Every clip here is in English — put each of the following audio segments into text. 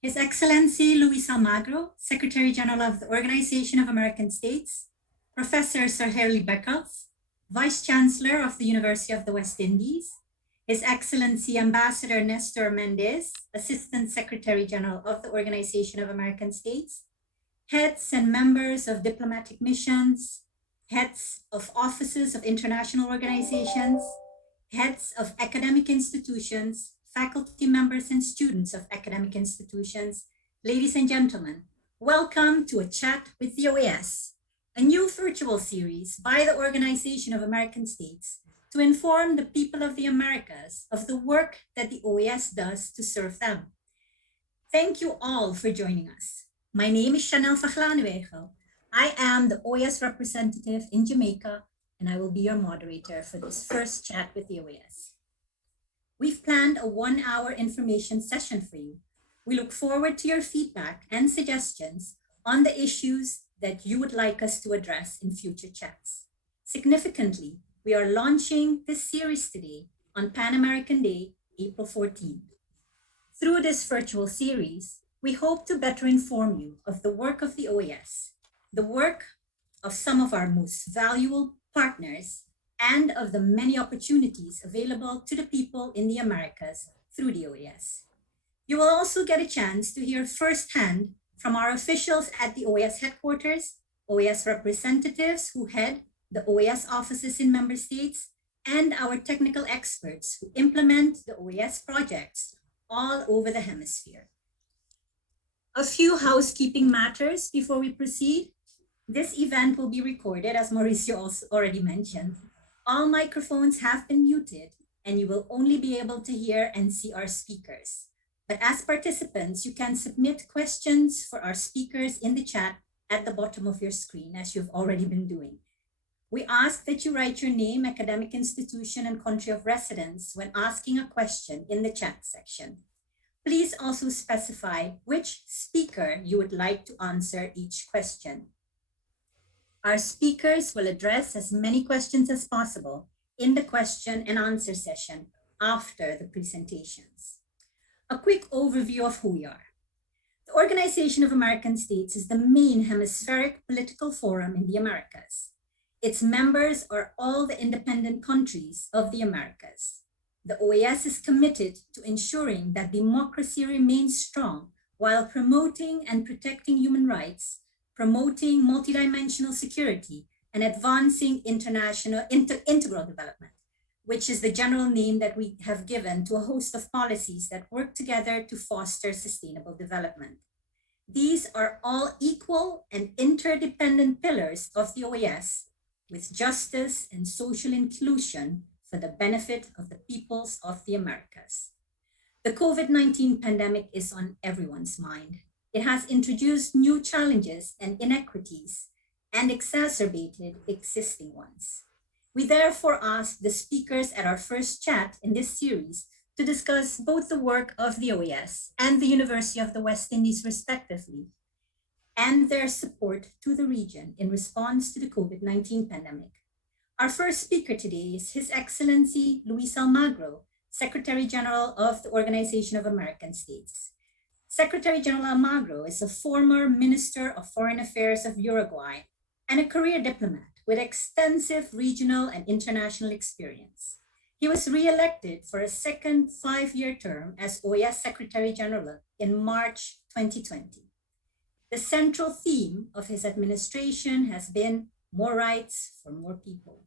His Excellency Luis Almagro, Secretary General of the Organization of American States, Professor Sir Harry Beckles, Vice Chancellor of the University of the West Indies, His Excellency Ambassador Nestor Mendez, Assistant Secretary General of the Organization of American States, heads and members of diplomatic missions, heads of offices of international organizations, heads of academic institutions, faculty members and students of academic institutions, ladies and gentlemen, welcome to a chat with the OAS, a new virtual series by the Organization of American States to inform the people of the Americas of the work that the OAS does to serve them. Thank you all for joining us. My name is Chanel Fachlanewegel. I am the OAS representative in Jamaica, and I will be your moderator for this first chat with the OAS. We've planned a 1-hour information session for you. We look forward to your feedback and suggestions on the issues that you would like us to address in future chats. Significantly, we are launching this series today on Pan American Day, April 14th. Through this virtual series, we hope to better inform you of the work of the OAS, the work of some of our most valuable partners, and of the many opportunities available to the people in the Americas through the OAS. You will also get a chance to hear firsthand from our officials at the OAS headquarters, OAS representatives who head the OAS offices in member states, and our technical experts who implement the OAS projects all over the hemisphere. A few housekeeping matters before we proceed. This event will be recorded, as Mauricio also already mentioned. All microphones have been muted, and you will only be able to hear and see our speakers. But as participants, you can submit questions for our speakers in the chat at the bottom of your screen, as you've already been doing. We ask that you write your name, academic institution, and country of residence when asking a question in the chat section. Please also specify which speaker you would like to answer each question. Our speakers will address as many questions as possible in the question and answer session after the presentations. A quick overview of who we are. The Organization of American States is the main hemispheric political forum in the Americas. Its members are all the independent countries of the Americas. The OAS is committed to ensuring that democracy remains strong while promoting and protecting human rights, promoting multidimensional security, and advancing integral development, which is the general name that we have given to a host of policies that work together to foster sustainable development. These are all equal and interdependent pillars of the OAS, with justice and social inclusion for the benefit of the peoples of the Americas. The COVID-19 pandemic is on everyone's mind. It has introduced new challenges and inequities and exacerbated existing ones. We therefore ask the speakers at our first chat in this series to discuss both the work of the OAS and the University of the West Indies respectively, and their support to the region in response to the COVID-19 pandemic. Our first speaker today is His Excellency Luis Almagro, Secretary General of the Organization of American States. Secretary General Almagro is a former Minister of Foreign Affairs of Uruguay and a career diplomat with extensive regional and international experience. He was re-elected for a second 5-year term as OAS Secretary General in March 2020. The central theme of his administration has been more rights for more people.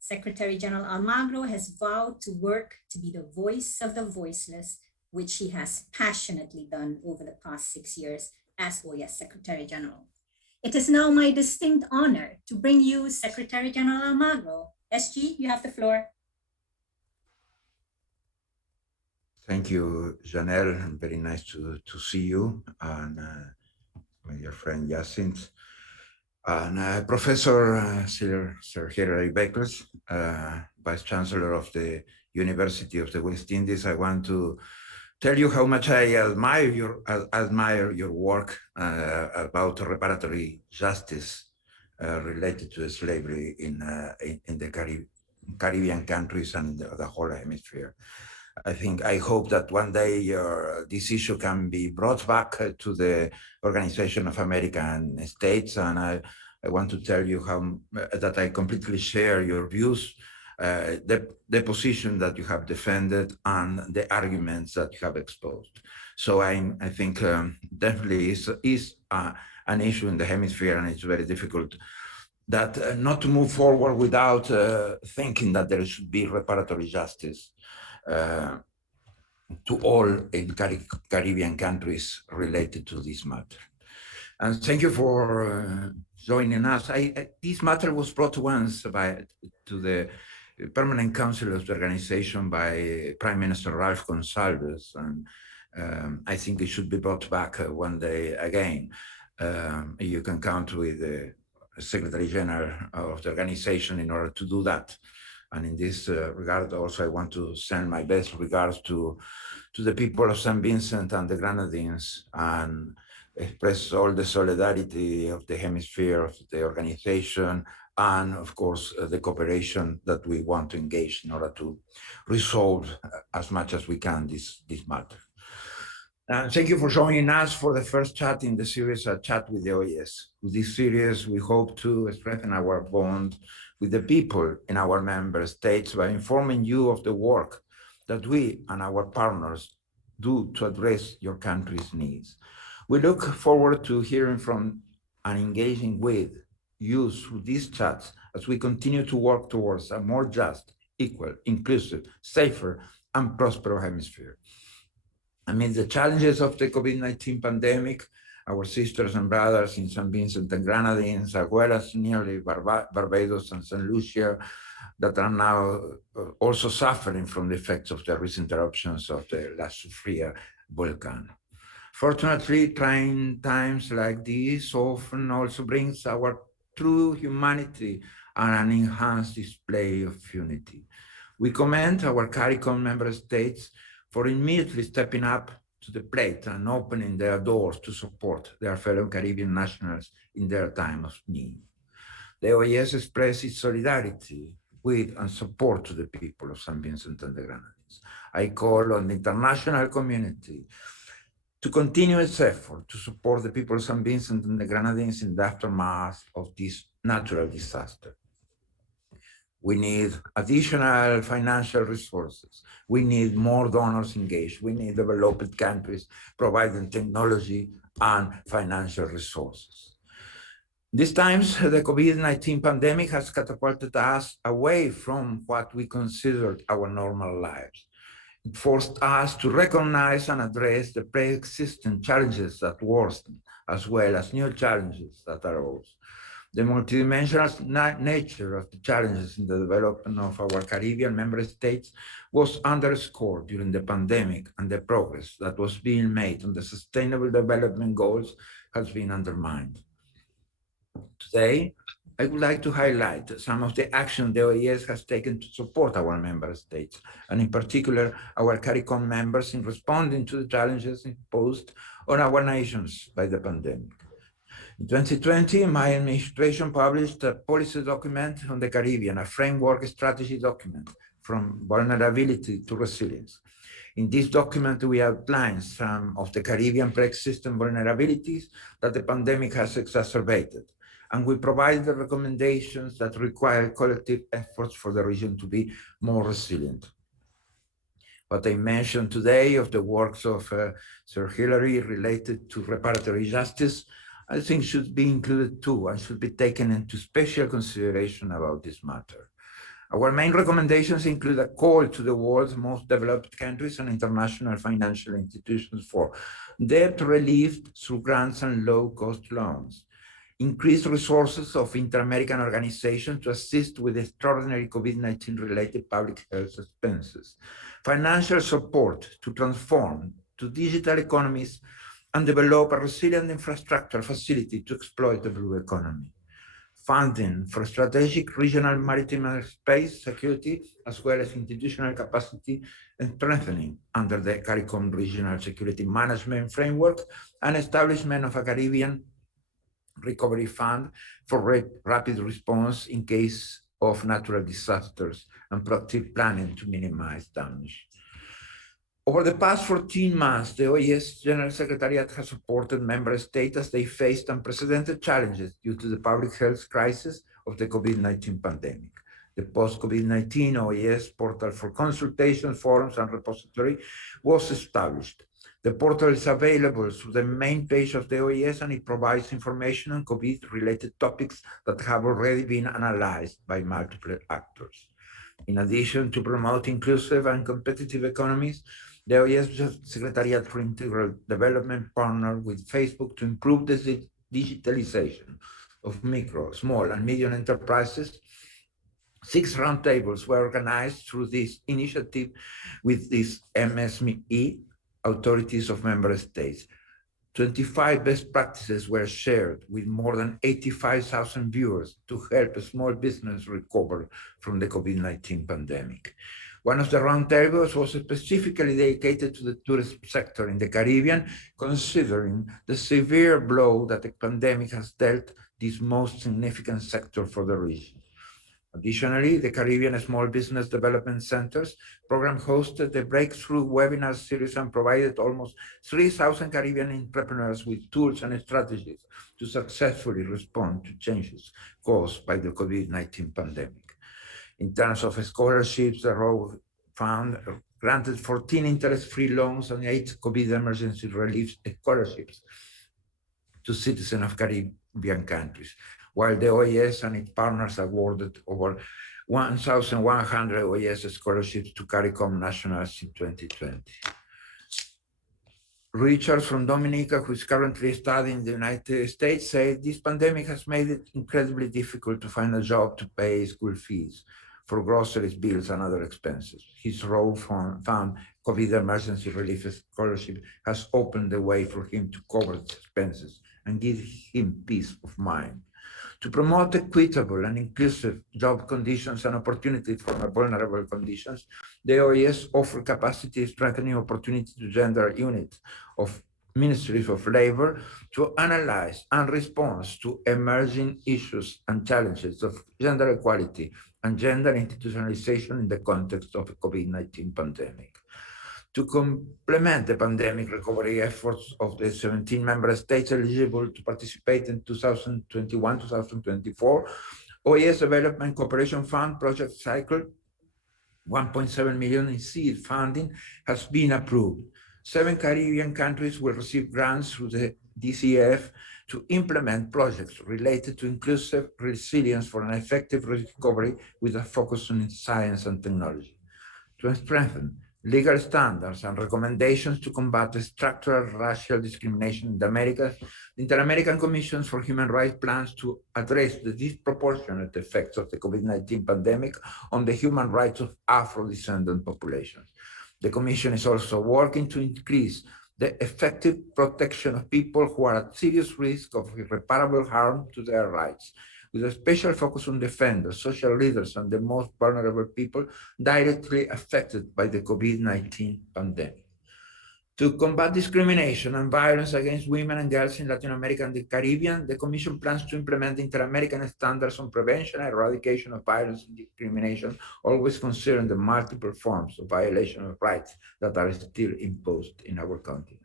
Secretary General Almagro has vowed to work to be the voice of the voiceless, which he has passionately done over the past 6 years as OAS Secretary General. It is now my distinct honor to bring you Secretary General Almagro. SG, you have the floor. Thank you, Janelle. Very nice to see you and my dear friend Jacinth. And Professor Sir Hilary Beckles, Vice Chancellor of the University of the West Indies. I want to tell you how much I admire your work about reparatory justice related to slavery in the Caribbean countries and the whole hemisphere. I hope that one day this issue can be brought back to the Organization of American States. And I want to tell you that I completely share your views, the position that you have defended and the arguments that you have exposed. So I think definitely is an issue in the hemisphere, and it's very difficult that not to move forward without thinking that there should be reparatory justice uh, to all in Caribbean countries related to this matter. And thank you for joining us. This matter was brought once to the Permanent Council of the organization by Prime Minister Ralph Gonsalves, and I think it should be brought back one day again. You can count with the Secretary General of the organization in order to do that. And in this regard, also, I want to send my best regards to the people of St. Vincent and the Grenadines, and express all the solidarity of the hemisphere, of the organization, and of course, the cooperation that we want to engage in order to resolve as much as we can this matter. Thank you for joining us for the first chat in the series, a chat with the OES. With this series, we hope to strengthen our bond with the people in our member states by informing you of the work that we and our partners do to address your country's needs. We look forward to hearing from and engaging with you through these chats as we continue to work towards a more just, equal, inclusive, safer, and prosperous hemisphere. Amid the challenges of the COVID-19 pandemic, our sisters and brothers in St. Vincent and Grenadines, as well as nearly Barbados and St. Lucia, that are now also suffering from the effects of the recent eruptions of the La Soufrière volcano. Fortunately, trying times like these often also brings our true humanity and an enhanced display of unity. We commend our CARICOM member states for immediately stepping up to the plate and opening their doors to support their fellow Caribbean nationals in their time of need. The OAS expresses its solidarity with and support to the people of St. Vincent and the Grenadines. I call on the international community to continue its effort to support the people of St. Vincent and the Grenadines in the aftermath of this natural disaster. We need additional financial resources. We need more donors engaged. We need developed countries providing technology and financial resources. These times, the COVID-19 pandemic has catapulted us away from what we considered our normal lives. It forced us to recognize and address the pre-existing challenges that worsen, as well as new challenges that arose. The multidimensional nature of the challenges in the development of our Caribbean member states was underscored during the pandemic, and the progress that was being made on the Sustainable Development Goals has been undermined. Today, I would like to highlight some of the action the OES has taken to support our member states, and in particular, our CARICOM members in responding to the challenges imposed on our nations by the pandemic. In 2020, my administration published a policy document on the Caribbean, a framework strategy document from vulnerability to resilience. In this document, we outline some of the Caribbean pre-existing vulnerabilities that the pandemic has exacerbated, and we provide the recommendations that require collective efforts for the region to be more resilient. What I mentioned today of the works of Sir Hilary related to reparatory justice, I think should be included too, and should be taken into special consideration about this matter. Our main recommendations include a call to the world's most developed countries and international financial institutions for debt relief through grants and low-cost loans, increased resources of inter-American organizations to assist with extraordinary COVID-19 related public health expenses, financial support to transform to digital economies and develop a resilient infrastructure facility to exploit the blue economy, funding for strategic regional maritime space security, as well as institutional capacity and strengthening under the CARICOM Regional Security Management Framework, and establishment of a Caribbean Recovery Fund for rapid response in case of natural disasters and proactive planning to minimize damage. Over the past 14 months, the OES General Secretariat has supported member states as they faced unprecedented challenges due to the public health crisis of the COVID-19 pandemic. The post-COVID-19 OES portal for consultations, forums, and repository was established. The portal is available through the main page of the OES, and it provides information on COVID-related topics that have already been analyzed by multiple actors. In addition to promote inclusive and competitive economies, the OES Secretariat for Integral Development partnered with Facebook to improve the digitalization of micro, small, and medium enterprises. 6 roundtables were organized through this initiative with these MSME authorities of member states. 25 best practices were shared with more than 85,000 viewers to help small business recover from the COVID-19 pandemic. One of the roundtables was specifically dedicated to the tourism sector in the Caribbean, considering the severe blow that the pandemic has dealt this most significant sector for the region. Additionally, the Caribbean Small Business Development Centers program hosted the breakthrough webinar series and provided almost 3,000 Caribbean entrepreneurs with tools and strategies to successfully respond to changes caused by the COVID-19 pandemic. In terms of scholarships, the ROW Fund granted 14 interest-free loans and 8 COVID emergency relief scholarships to citizens of Caribbean countries, while the OES and its partners awarded over 1,100 OES scholarships to CARICOM nationals in 2020. Richard from Dominica, who is currently studying in the United States, said this pandemic has made it incredibly difficult to find a job to pay school fees for groceries, bills, and other expenses. His role found COVID emergency relief scholarship has opened the way for him to cover his expenses and give him peace of mind. To promote equitable and inclusive job conditions and opportunities for vulnerable conditions, the OES offer capacity strengthening opportunity to gender units of ministries of labor to analyze and respond to emerging issues and challenges of gender equality and gender institutionalization in the context of the COVID-19 pandemic. To complement the pandemic recovery efforts of the 17 member states eligible to participate in 2021-2024, OES Development Cooperation Fund project cycle 1.7 million in seed funding has been approved. 7 Caribbean countries will receive grants through the DCF to implement projects related to inclusive resilience for an effective recovery with a focus on science and technology. To strengthen legal standards and recommendations to combat structural racial discrimination in the Americas, the Inter-American Commission for Human Rights plans to address the disproportionate effects of the COVID-19 pandemic on the human rights of Afro-descendant populations. The Commission is also working to increase the effective protection of people who are at serious risk of irreparable harm to their rights, with a special focus on defenders, social leaders, and the most vulnerable people directly affected by the COVID-19 pandemic. To combat discrimination and violence against women and girls in Latin America and the Caribbean, the Commission plans to implement Inter-American standards on prevention and eradication of violence and discrimination, always considering the multiple forms of violation of rights that are still imposed in our continent.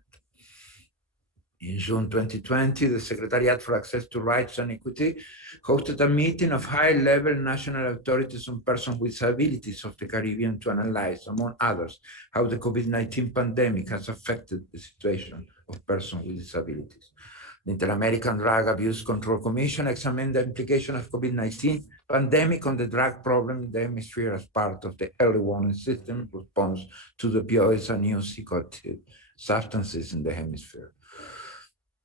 In June 2020, the Secretariat for Access to Rights and Equity hosted a meeting of high-level national authorities on persons with disabilities of the Caribbean to analyze, among others, how the COVID-19 pandemic has affected the situation of persons with disabilities. The Inter-American Drug Abuse Control Commission examined the implication of COVID-19 pandemic on the drug problem in the hemisphere as part of the early warning system response to the opioids and new psychoactive substances in the hemisphere.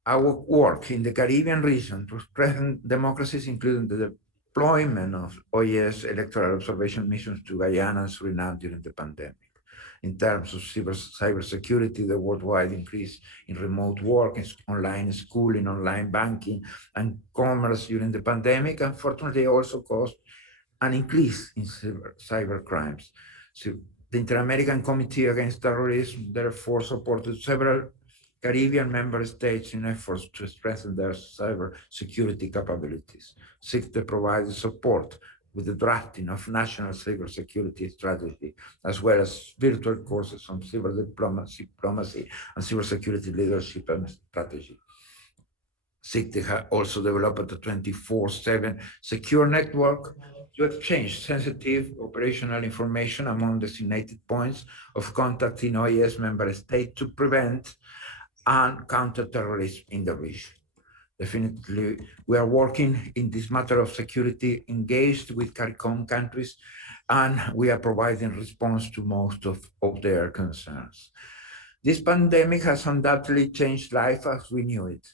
Our work in the Caribbean region to strengthen democracies, including the deployment of OES electoral observation missions to Guyana and Suriname during the pandemic. In terms of cybersecurity, the worldwide increase in remote work, online schooling, online banking, and commerce during the pandemic, unfortunately, also caused an increase in cyber crimes. So the Inter-American Committee Against Terrorism therefore supported several Caribbean member states in efforts to strengthen their cyber security capabilities. 6, they provided support with the drafting of national cybersecurity strategy, as well as virtual courses on cyber diplomacy, and cybersecurity leadership and strategy. CICTE has also developed a 24/7 secure network to exchange sensitive operational information among designated points of contact in OAS member states to prevent and counter terrorism in the region. Definitely, we are working in this matter of security, engaged with CARICOM countries, and we are providing response to most of their concerns. This pandemic has undoubtedly changed life as we knew it.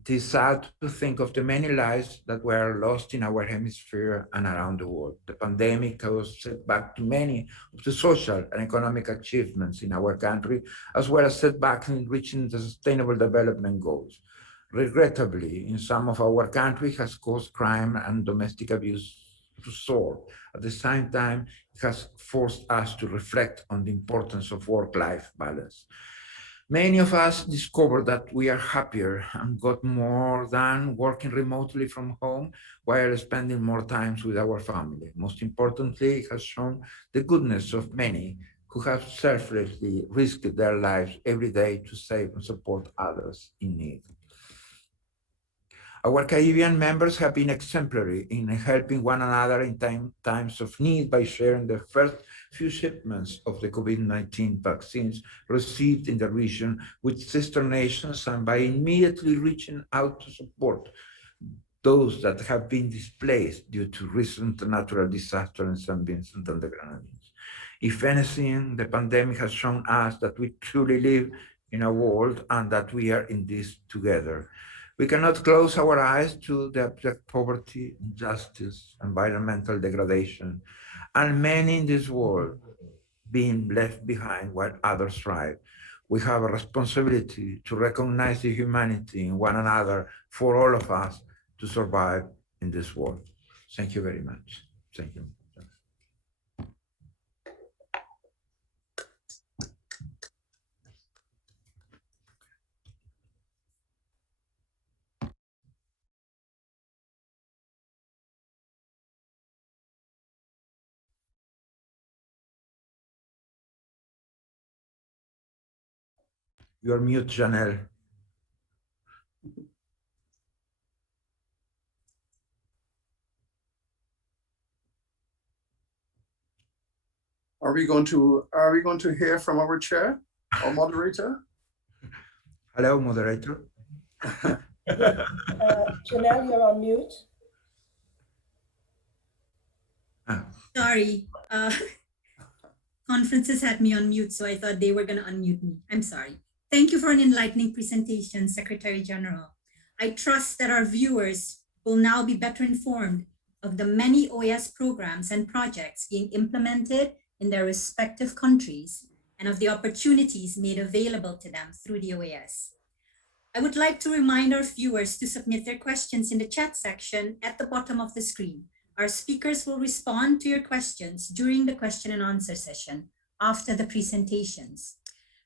It is sad to think of the many lives that were lost in our hemisphere and around the world. The pandemic caused setback to many of the social and economic achievements in our country, as well as setbacks in reaching the sustainable development goals. Regrettably, in some of our countries, has caused crime and domestic abuse to soar. At the same time, it has forced us to reflect on the importance of work-life balance. Many of us discovered that we are happier and got more done working remotely from home while spending more time with our family. Most importantly, it has shown the goodness of many who have selflessly risked their lives every day to save and support others in need. Our Caribbean members have been exemplary in helping one another in times of need by sharing the first few shipments of the COVID-19 vaccines received in the region with sister nations, and by immediately reaching out to support those that have been displaced due to recent natural disasters in St. Vincent and the Grenadines. If anything, the pandemic has shown us that we truly live in a world and that we are in this together. We cannot close our eyes to the abject poverty, injustice, environmental degradation, and many in this world being left behind while others thrive. We have a responsibility to recognize the humanity in one another for all of us to survive in this world. Thank you very much. Thank you. You're mute, Janelle. Are we going to hear from our chair or moderator? Hello, moderator. Janelle, you're on mute. Sorry, conferences had me on mute, so I thought they were going to unmute me. I'm sorry. Thank you for an enlightening presentation, Secretary General. I trust that our viewers will now be better informed of the many OAS programs and projects being implemented in their respective countries and of the opportunities made available to them through the OAS. I would like to remind our viewers to submit their questions in the chat section at the bottom of the screen. Our speakers will respond to your questions during the question and answer session after the presentations.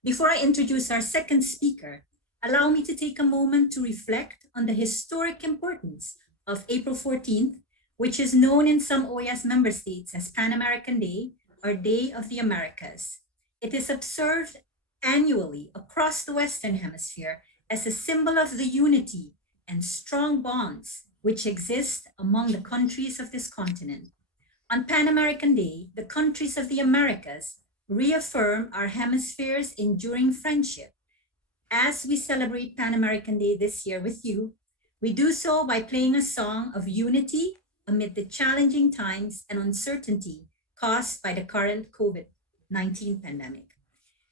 Before I introduce our second speaker, allow me to take a moment to reflect on the historic importance of April 14th, which is known in some OAS member states as Pan American Day or Day of the Americas. It is observed annually across the Western Hemisphere as a symbol of the unity and strong bonds which exist among the countries of this continent. On Pan American Day, the countries of the Americas reaffirm our hemisphere's enduring friendship. As we celebrate Pan American Day this year with you, we do so by playing a song of unity amid the challenging times and uncertainty caused by the current COVID-19 pandemic.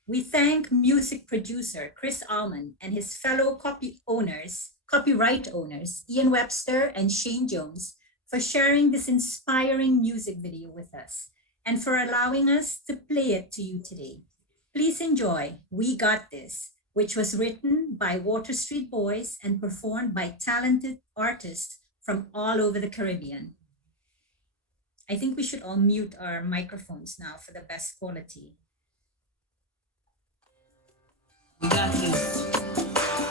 We thank music producer Chris Allman and his fellow copyright owners, Ian Webster and Shane Jones, for sharing this inspiring music video with us and for allowing us to play it to you today. Please enjoy We Got This, which was written by Water Street Boys and performed by talented artists from all over the Caribbean. I think we should all mute our microphones now for the best quality. We got this.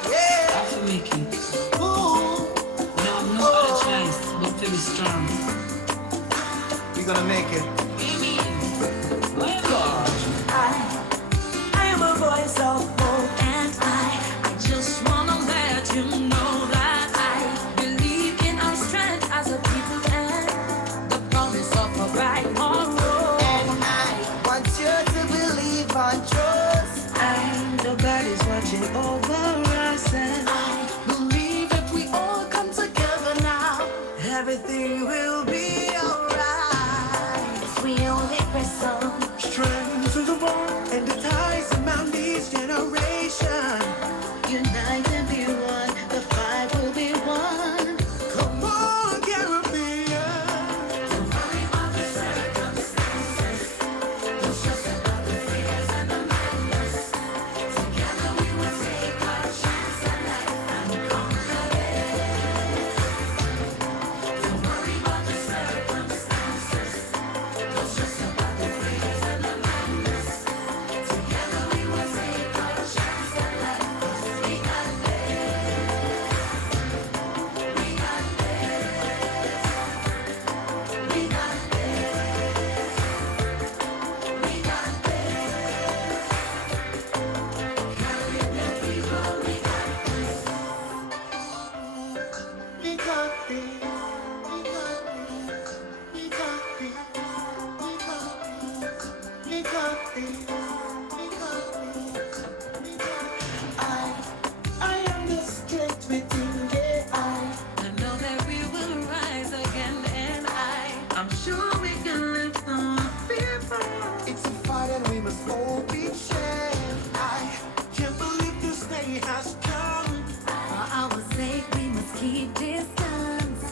Yeah. I can make it. Ooh. We don't have no other choice but to be strong. watching over us, and I believe if we all come together now, everything will be alright. We only press on, strengthen the bond and the ties among each generation. Unite and be one, the fight will be won. Come on, Caribbean. Don't worry about the circumstances. Don't stress about the fears and the madness. Together we will take our chance at life and conquer it. Don't worry about the circumstances. Don't stress about the fears and the madness. Together we will take our chance at life. 'Cause we got this. We got this. We got this. We got this. Caribbean people, we got this. We got this. We got this. We got this. We got this. We got this. We got this. We got this. I am the strength within, yeah, I know that we will rise again, and I'm sure we can lift on fearful. It's a fight and we must all be shared. I can't believe this day has come. For our sake, we must keep distance.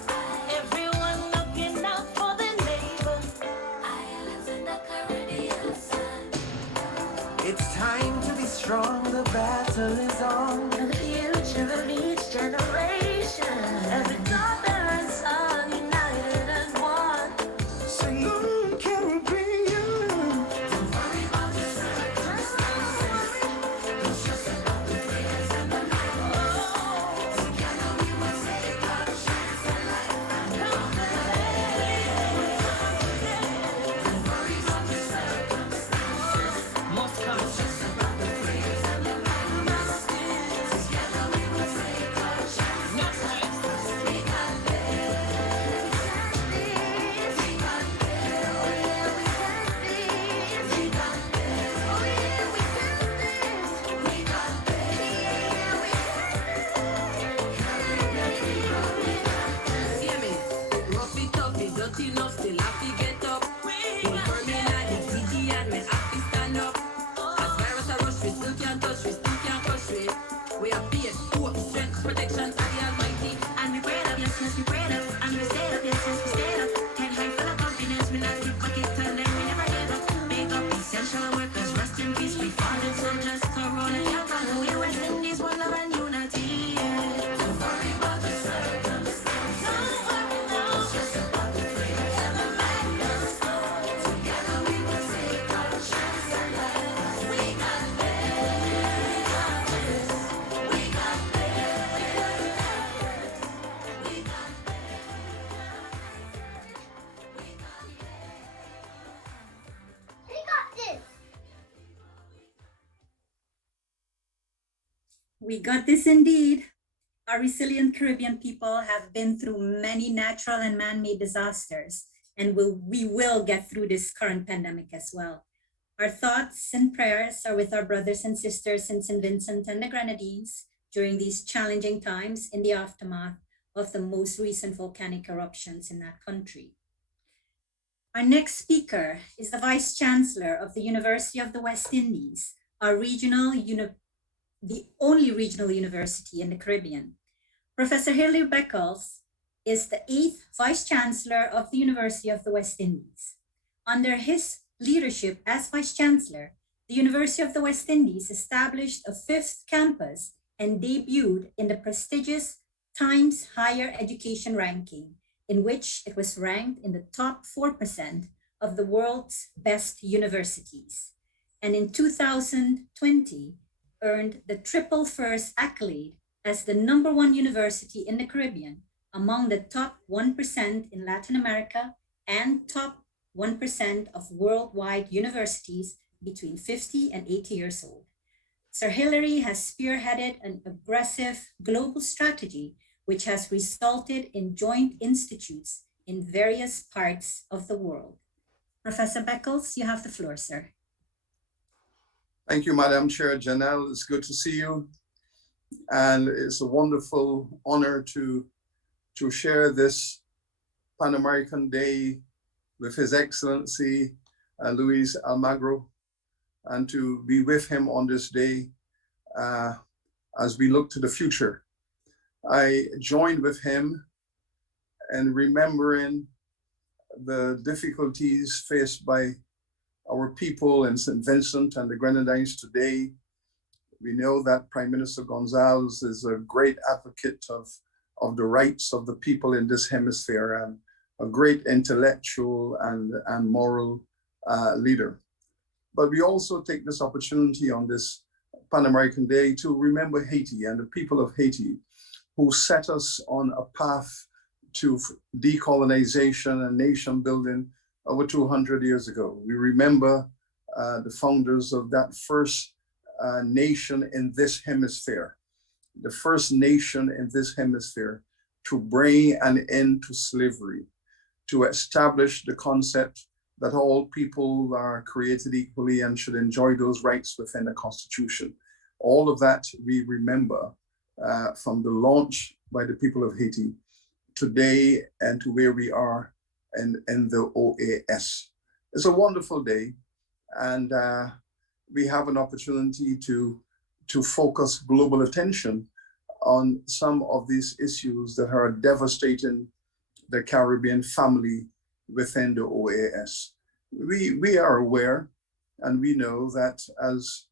Everyone looking out for their neighbor. Islands in the Caribbean sun. It's time to be strong, the battle is on. For the future of each generation. Every daughter and son united as one. Sing on, Caribbean. Don't worry about the circumstances. Don't stress about the fears and the madness. Together we will take our chance at life and conquer it. Don't worry about the circumstances. Most conscious about the fears and the madness. Together we will take our chance at life. 'Cause we got this. We got this. We got this. We got this. Oh yeah, we got this. We got this. Yeah, we got this. Hear me? Rough it up, it's dirty enough, still have to get up. Confirming that it's TG and we have to stand up. As virus a rush, we still can't touch, we still can't crush it. We have peace, hope, strength, protection of the Almighty. And we prayed up, yes, yes, we prayed up. And we stayed up, yes, yes, we stayed up. Head high full of confidence, we not keep bucket and then we never gave up. Make up essential workers, rest in peace. We fallen soldiers, corona can't follow. We West Indies, one love and unity. Don't worry about the circumstances. Don't worry, no. Stress about the fears and the madness. Together we will take our chance at life. 'Cause we got this. We got this. We got We got this. We got this indeed. Our resilient Caribbean people have been through many natural and man-made disasters, and we will get through this current pandemic as well. Our thoughts and prayers are with our brothers and sisters in St. Vincent and the Grenadines during these challenging times in the aftermath of the most recent volcanic eruptions in that country. Our next speaker is the Vice Chancellor of the University of the West Indies, our the only regional university in the Caribbean. Professor Hurley Beckles is the 8th Vice Chancellor of the University of the West Indies. Under his leadership as Vice Chancellor, the University of the West Indies established a 5th campus and debuted in the prestigious Times Higher Education ranking, in which it was ranked in the top 4% of the world's best universities. And in 2020, earned the triple first accolade as the #1 university in the Caribbean among the top 1% in Latin America and top 1% of worldwide universities between 50 and 80 years old. Sir Hilary has spearheaded an aggressive global strategy which has resulted in joint institutes in various parts of the world. Professor Beckles, you have the floor, sir. Thank you, Madam Chair Janelle. It's good to see you. And it's a wonderful honor to share this Pan American Day with His Excellency Luis Almagro, and to be with him on this day as we look to the future. I joined with him in remembering the difficulties faced by our people in St. Vincent and the Grenadines today. We know that Prime Minister Gonzalez is a great advocate of the rights of the people in this hemisphere, and a great intellectual and moral leader. But we also take this opportunity on this Pan American Day to remember Haiti and the people of Haiti, who set us on a path to decolonization and nation building over 200 years ago. We remember the founders of that first nation in this hemisphere, the first nation in this hemisphere to bring an end to slavery, to establish the concept that all people are created equally and should enjoy those rights within the Constitution. All of that we remember from the launch by the people of Haiti today and to where we are in the OAS. It's a wonderful day, and we have an opportunity to focus global attention on some of these issues that are devastating the Caribbean family within the OAS. We are aware, and we know that as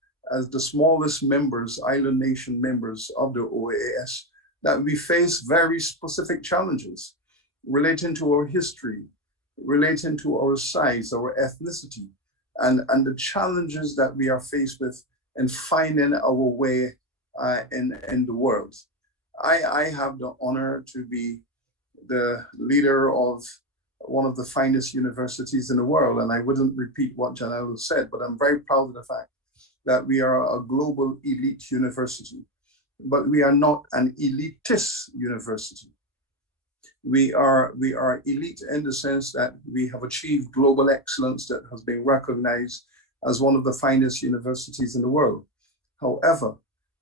the smallest members, island nation members of the OAS, that we face very specific challenges relating to our history, relating to our size, our ethnicity, and the challenges that we are faced with in finding our way in the world. I have the honor to be the leader of one of the finest universities in the world, and I wouldn't repeat what Janelle said, but I'm very proud of the fact that we are a global elite university, but we are not an elitist university. We are elite in the sense that we have achieved global excellence that has been recognized as one of the finest universities in the world. However,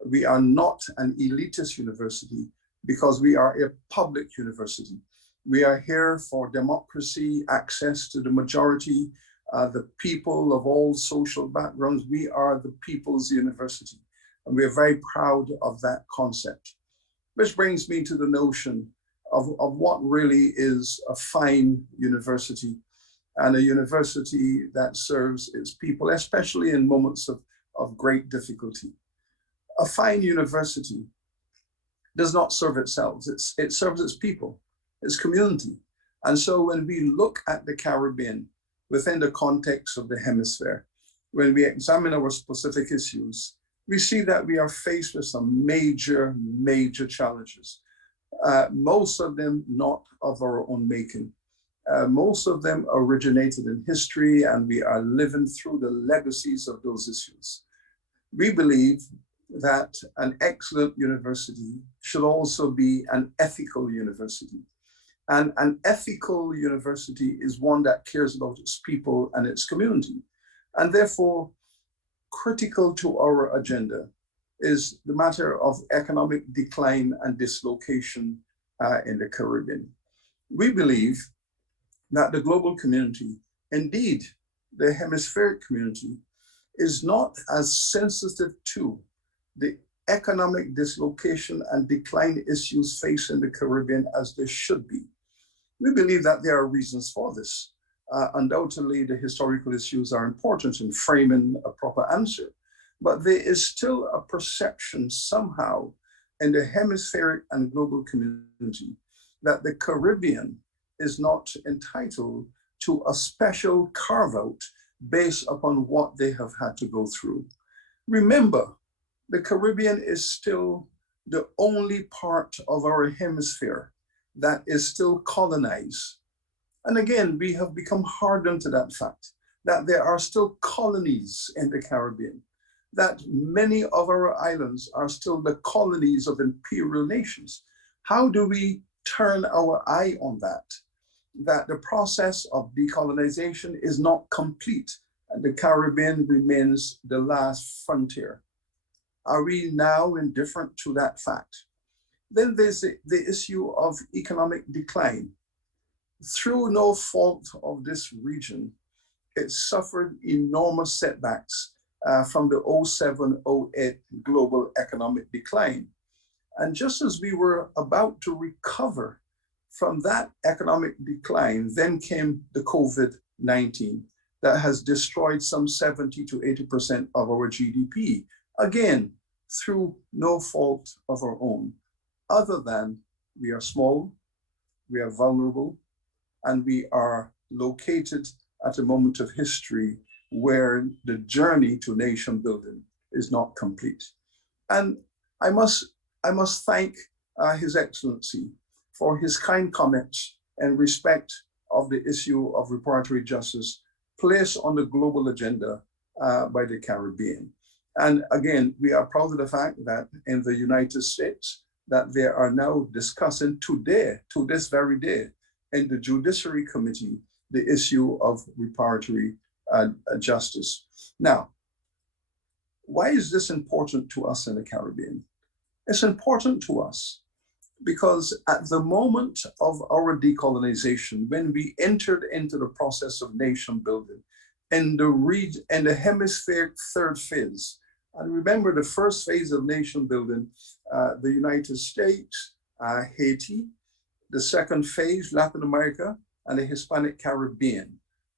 we are not an elitist university because we are a public university. We are here for democracy, access to the majority, the people of all social backgrounds. We are the people's university, and we are very proud of that concept. Which brings me to the notion of what really is a fine university, and a university that serves its people, especially in moments of great difficulty. A fine university does not serve itself, it serves its people, its community. And so when we look at the Caribbean within the context of the hemisphere, when we examine our specific issues, we see that we are faced with some major, major challenges. Most of them not of our own making. Most of them originated in history, and we are living through the legacies of those issues. We believe that an excellent university should also be an ethical university. And an ethical university is one that cares about its people and its community. And therefore, critical to our agenda is the matter of economic decline and dislocation in the Caribbean. We believe that the global community, indeed the hemispheric community, is not as sensitive to the economic dislocation and decline issues facing the Caribbean as they should be. We believe that there are reasons for this. Undoubtedly, the historical issues are important in framing a proper answer, but there is still a perception somehow in the hemispheric and global community that the Caribbean is not entitled to a special carve-out based upon what they have had to go through. Remember, the Caribbean is still the only part of our hemisphere that is still colonized. And again, we have become hardened to that fact, that there are still colonies in the Caribbean, that many of our islands are still the colonies of imperial nations. How do we turn our eye on that? That the process of decolonization is not complete The Caribbean remains the last frontier. Are we now indifferent to that fact? Then there's the issue of economic decline. Through no fault of this region, it suffered enormous setbacks from the 07-08 global economic decline. And just as we were about to recover from that economic decline, then came the COVID-19 that has destroyed some 70 to 80% of our GDP. Again, through no fault of our own, other than we are small, we are vulnerable, and we are located at a moment of history where the journey to nation building is not complete. And I must thank His Excellency for his kind comments in respect of the issue of reparatory justice placed on the global agenda by the Caribbean. And again, we are proud of the fact that in the United States, that they are now discussing today, to this very day, in the Judiciary Committee, the issue of reparatory justice. Now, why is this important to us in the Caribbean? It's important to us because at the moment of our decolonization, when we entered into the process of nation building in the hemispheric third phase, and remember the first phase of nation building, the United States, Haiti, the second phase, Latin America, and the Hispanic Caribbean.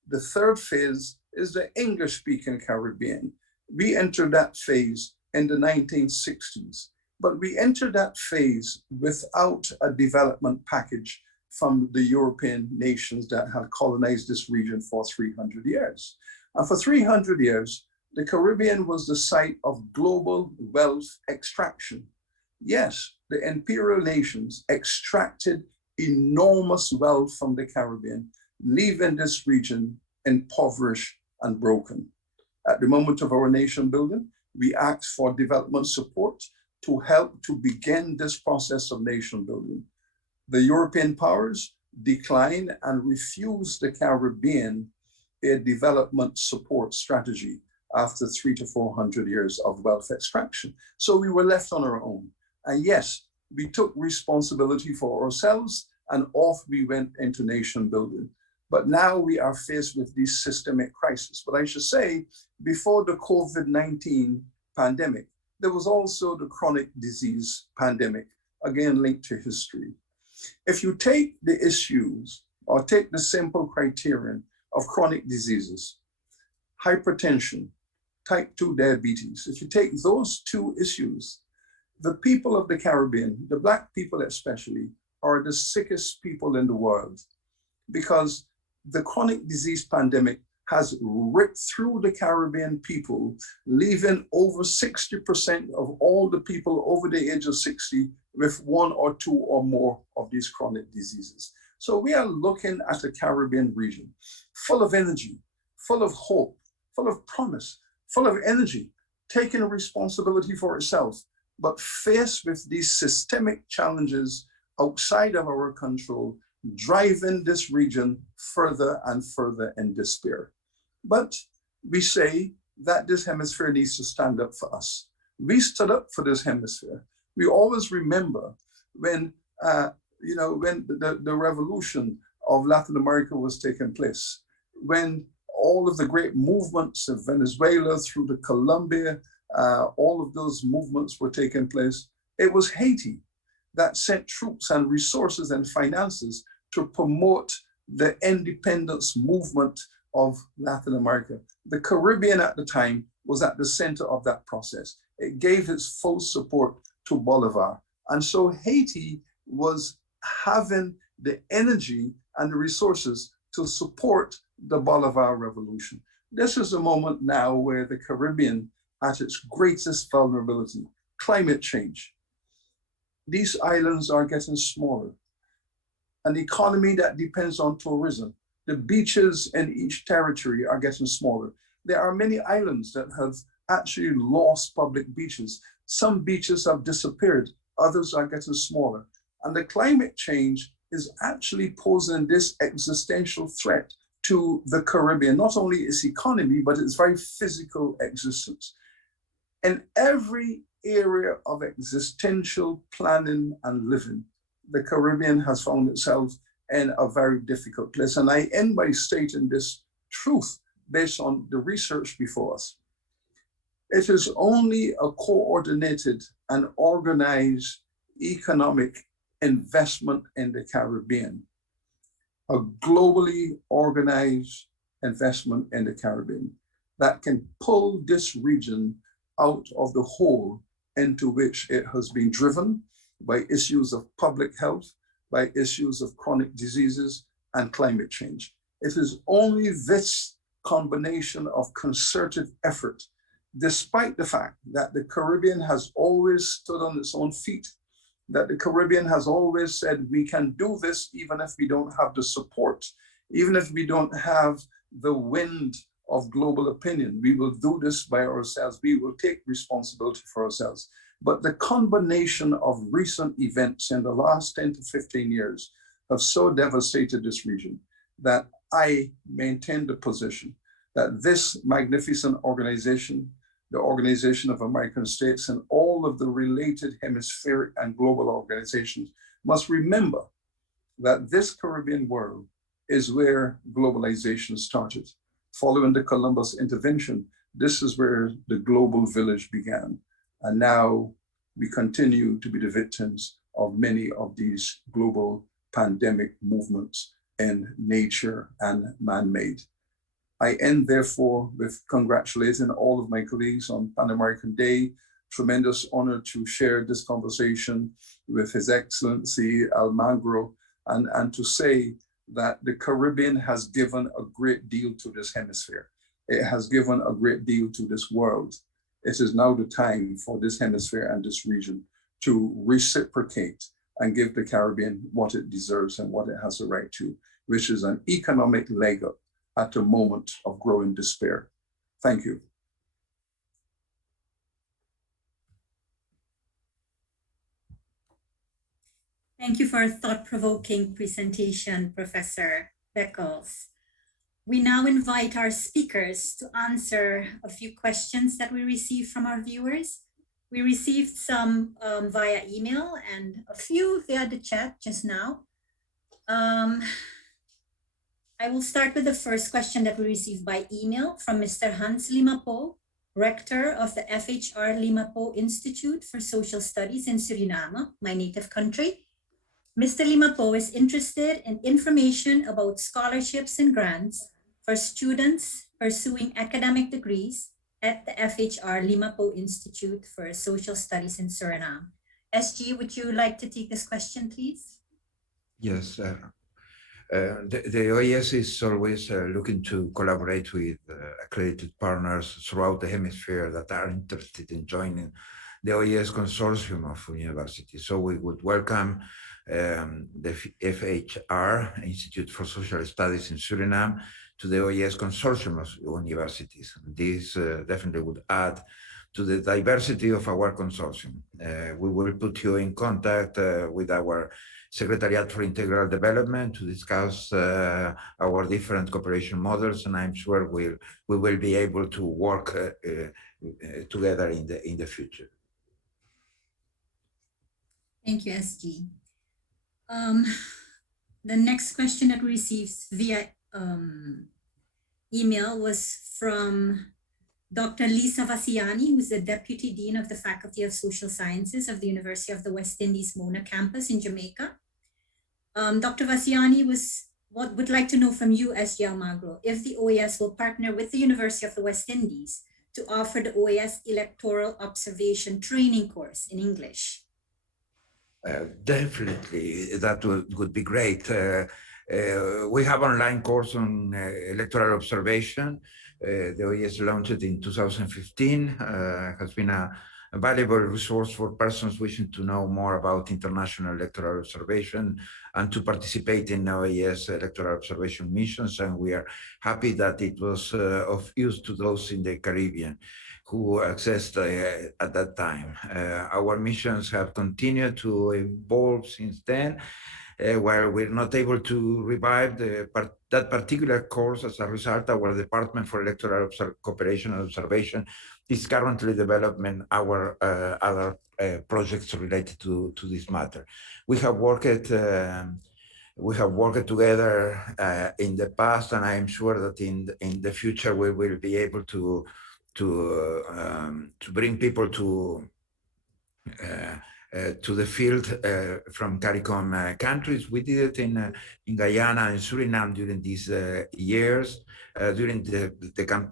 The third phase is the English-speaking Caribbean. We entered that phase in the 1960s, but we entered that phase without a development package from the European nations that had colonized this region for 300 years. And for 300 years, the Caribbean was the site of global wealth extraction. Yes, the imperial nations extracted enormous wealth from the Caribbean, leaving this region impoverished and broken. At the moment of our nation building, we asked for development support to help to begin this process of nation building. The European powers declined and refused the Caribbean a development support strategy after 300 to 400 years of wealth extraction. So we were left on our own. And yes, we took responsibility for ourselves and off we went into nation building. But now we are faced with this systemic crisis. But I should say, before the COVID-19 pandemic, there was also the chronic disease pandemic, again linked to history. If you take the issues or take the simple criterion of chronic diseases, hypertension, type 2 diabetes, if you take those two issues, the people of the Caribbean, the Black people especially, are the sickest people in the world because the chronic disease pandemic has ripped through the Caribbean people, leaving over 60% of all the people over the age of 60 with one or two or more of these chronic diseases. So we are looking at a Caribbean region full of energy, full of hope, full of promise, full of energy, taking responsibility for itself, but faced with these systemic challenges outside of our control, driving this region further and further in despair. But we say that this hemisphere needs to stand up for us. We stood up for this hemisphere. We always remember when, when the revolution of Latin America was taking place, when all of the great movements of Venezuela through to Colombia, all of those movements were taking place. It was Haiti that sent troops and resources and finances to promote the independence movement of Latin America. The Caribbean at the time was at the center of that process. It gave its full support to Bolivar. And so Haiti was having the energy and the resources to support the Bolivar revolution. This is a moment now where the Caribbean, at its greatest vulnerability, climate change. These islands are getting smaller. An economy that depends on tourism. The beaches in each territory are getting smaller. There are many islands that have actually lost public beaches. Some beaches have disappeared, others are getting smaller. And the climate change is actually posing this existential threat to the Caribbean, not only its economy, but its very physical existence. In every area of existential planning and living, the Caribbean has found itself in a very difficult place. And I end by stating this truth based on the research before us. It is only a coordinated and organized economic investment in the Caribbean, a globally organized investment in the Caribbean that can pull this region out of the hole into which it has been driven by issues of public health, by issues of chronic diseases and climate change. It is only this combination of concerted effort, despite the fact that the Caribbean has always stood on its own feet, that the Caribbean has always said, we can do this even if we don't have the support, even if we don't have the wind of global opinion. We will do this by ourselves. We will take responsibility for ourselves. But the combination of recent events in the last 10 to 15 years have so devastated this region that I maintain the position that this magnificent organization, the Organization of American States, and all of the related hemispheric and global organizations must remember that this Caribbean world is where globalization started. Following the Columbus intervention, this is where the global village began. And now we continue to be the victims of many of these global pandemic movements in nature and man-made. I end therefore with congratulating all of my colleagues on Pan American Day. Tremendous honor to share this conversation with His Excellency Almagro, and to say that the Caribbean has given a great deal to this hemisphere. It has given a great deal to this world. It is now the time for this hemisphere and this region to reciprocate and give the Caribbean what it deserves and what it has a right to, which is an economic leg up at a moment of growing despair. Thank you. Thank you for a thought-provoking presentation, Professor Beckles. We now invite our speakers to answer a few questions that we received from our viewers. We received some via email and a few via the chat just now. I will start with the first question that we received by email from Mr. Hans Limapo, Rector of the FHR Limapo Institute for Social Studies in Suriname, my native country. Mr. Limapo is interested in information about scholarships and grants for students pursuing academic degrees at the FHR Limapo Institute for Social Studies in Suriname. SG, would you like to take this question, please? Yes. The OES is always looking to collaborate with accredited partners throughout the hemisphere that are interested in joining the OES consortium of universities. So we would welcome the FHR, Institute for Social Studies in Suriname, to the OES consortium of universities. This definitely would add to the diversity of our consortium. We will put you in contact with our Secretariat for Integral Development to discuss our different cooperation models, and I'm sure we will be able to work together in the future. Thank you, SG. The next question that we received via email was from Dr. Lisa Vassiani, who's the Deputy Dean of the Faculty of Social Sciences of the University of the West Indies Mona campus in Jamaica. Dr. Vassiani would like to know from you, SG Almagro, if the OAS will partner with the University of the West Indies to offer the OAS Electoral Observation Training course in English. Definitely, that would be great. We have online course on electoral observation. The OES launched it in 2015, has been a valuable resource for persons wishing to know more about international electoral observation and to participate in OES electoral observation missions. And we are happy that it was of use to those in the Caribbean who accessed at that time. Our missions have continued to evolve since then. where we're not able to revive that particular course. As a result, our Department for Electoral Cooperation and Observation is currently developing our other projects related to this matter. We have worked together in the past, and I am sure that in the future we will be able to bring people to the field from CARICOM countries. We did it in Guyana and Suriname during these years, during the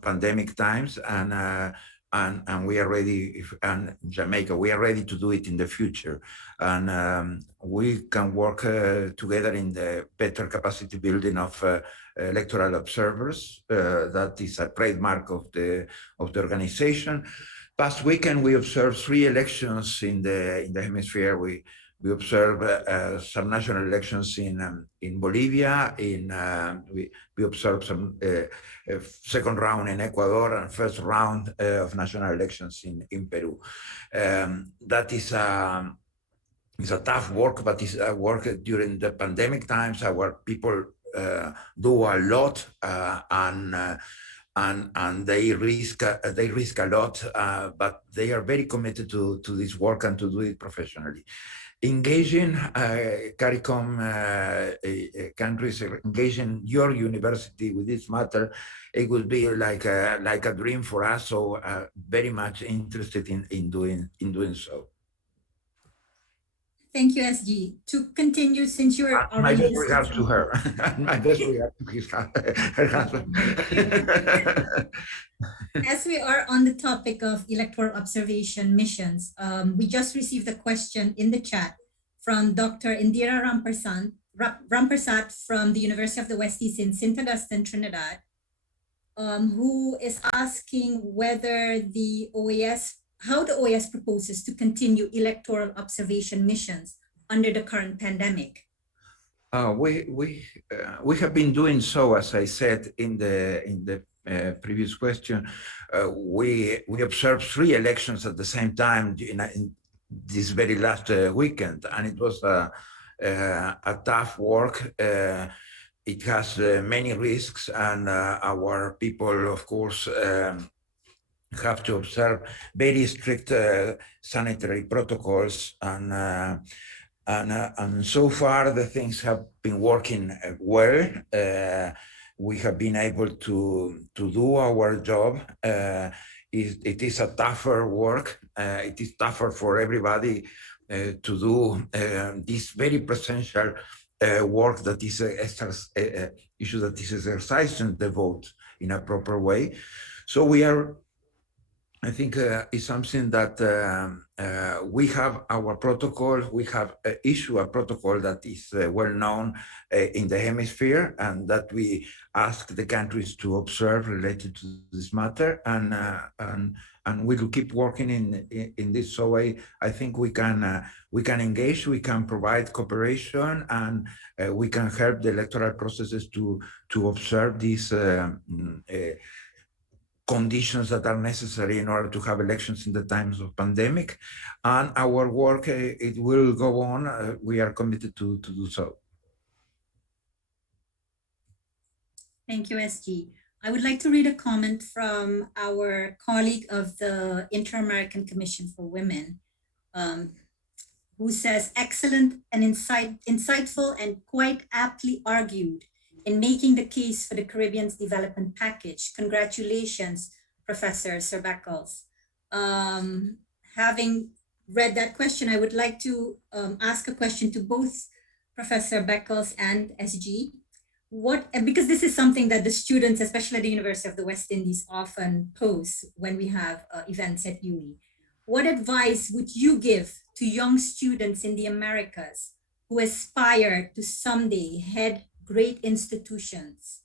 pandemic times, and we are ready, and Jamaica, we are ready to do it in the future. And we can work together in the better capacity building of electoral observers. That is a trademark of the organization. Past weekend, we observed 3 elections in the hemisphere. We observed some national elections in Bolivia. We observed some second round in Ecuador and first round of national elections in Peru. That is it's a tough work, but it's a work during the pandemic times. Our people do a lot, and they risk a lot, but they are very committed to this work and to do it professionally. Engaging CARICOM countries, engaging your university with this matter, it would be like a dream for us. So very much interested in doing so. Thank you, SG. To continue, since you're My already best regards to her. My best regards to her husband. As we are on the topic of electoral observation missions, we just received a question in the chat from Dr. Indira Rampersad from the University of the West Indies in St. Augustine, Trinidad, who is asking whether how the OAS proposes to continue electoral observation missions under the current pandemic. We have been doing so, as I said in the previous question. We observed 3 elections at the same time in this very last weekend, and it was a tough work. It has many risks, and our people, of course, have to observe very strict sanitary protocols, and so far the things have been working well. We have been able to do our job. It is a tougher work. It is tougher for everybody to do this very presential work that is issue that is exercising the vote in a proper way. So we are, I think it's something that we have our protocol. We have issued a protocol that is well known in the hemisphere, and that we ask the countries to observe related to this matter, and we will keep working in this. So I think we can engage, we can provide cooperation, and we can help the electoral processes to observe these conditions that are necessary in order to have elections in the times of pandemic. And our work, it will go on. We are committed to do so. Thank you, SG. I would like to read a comment from our colleague of the Inter-American Commission for Women, who says, excellent and insightful and quite aptly argued in making the case for the Caribbean's development package. Congratulations, Professor Sir Beckles. Having read that question, I would like to ask a question to both Professor Beckles and SG. Because this is something that the students, especially at the University of the West Indies, often pose when we have events at UWI. What advice would you give to young students in the Americas who aspire to someday head great institutions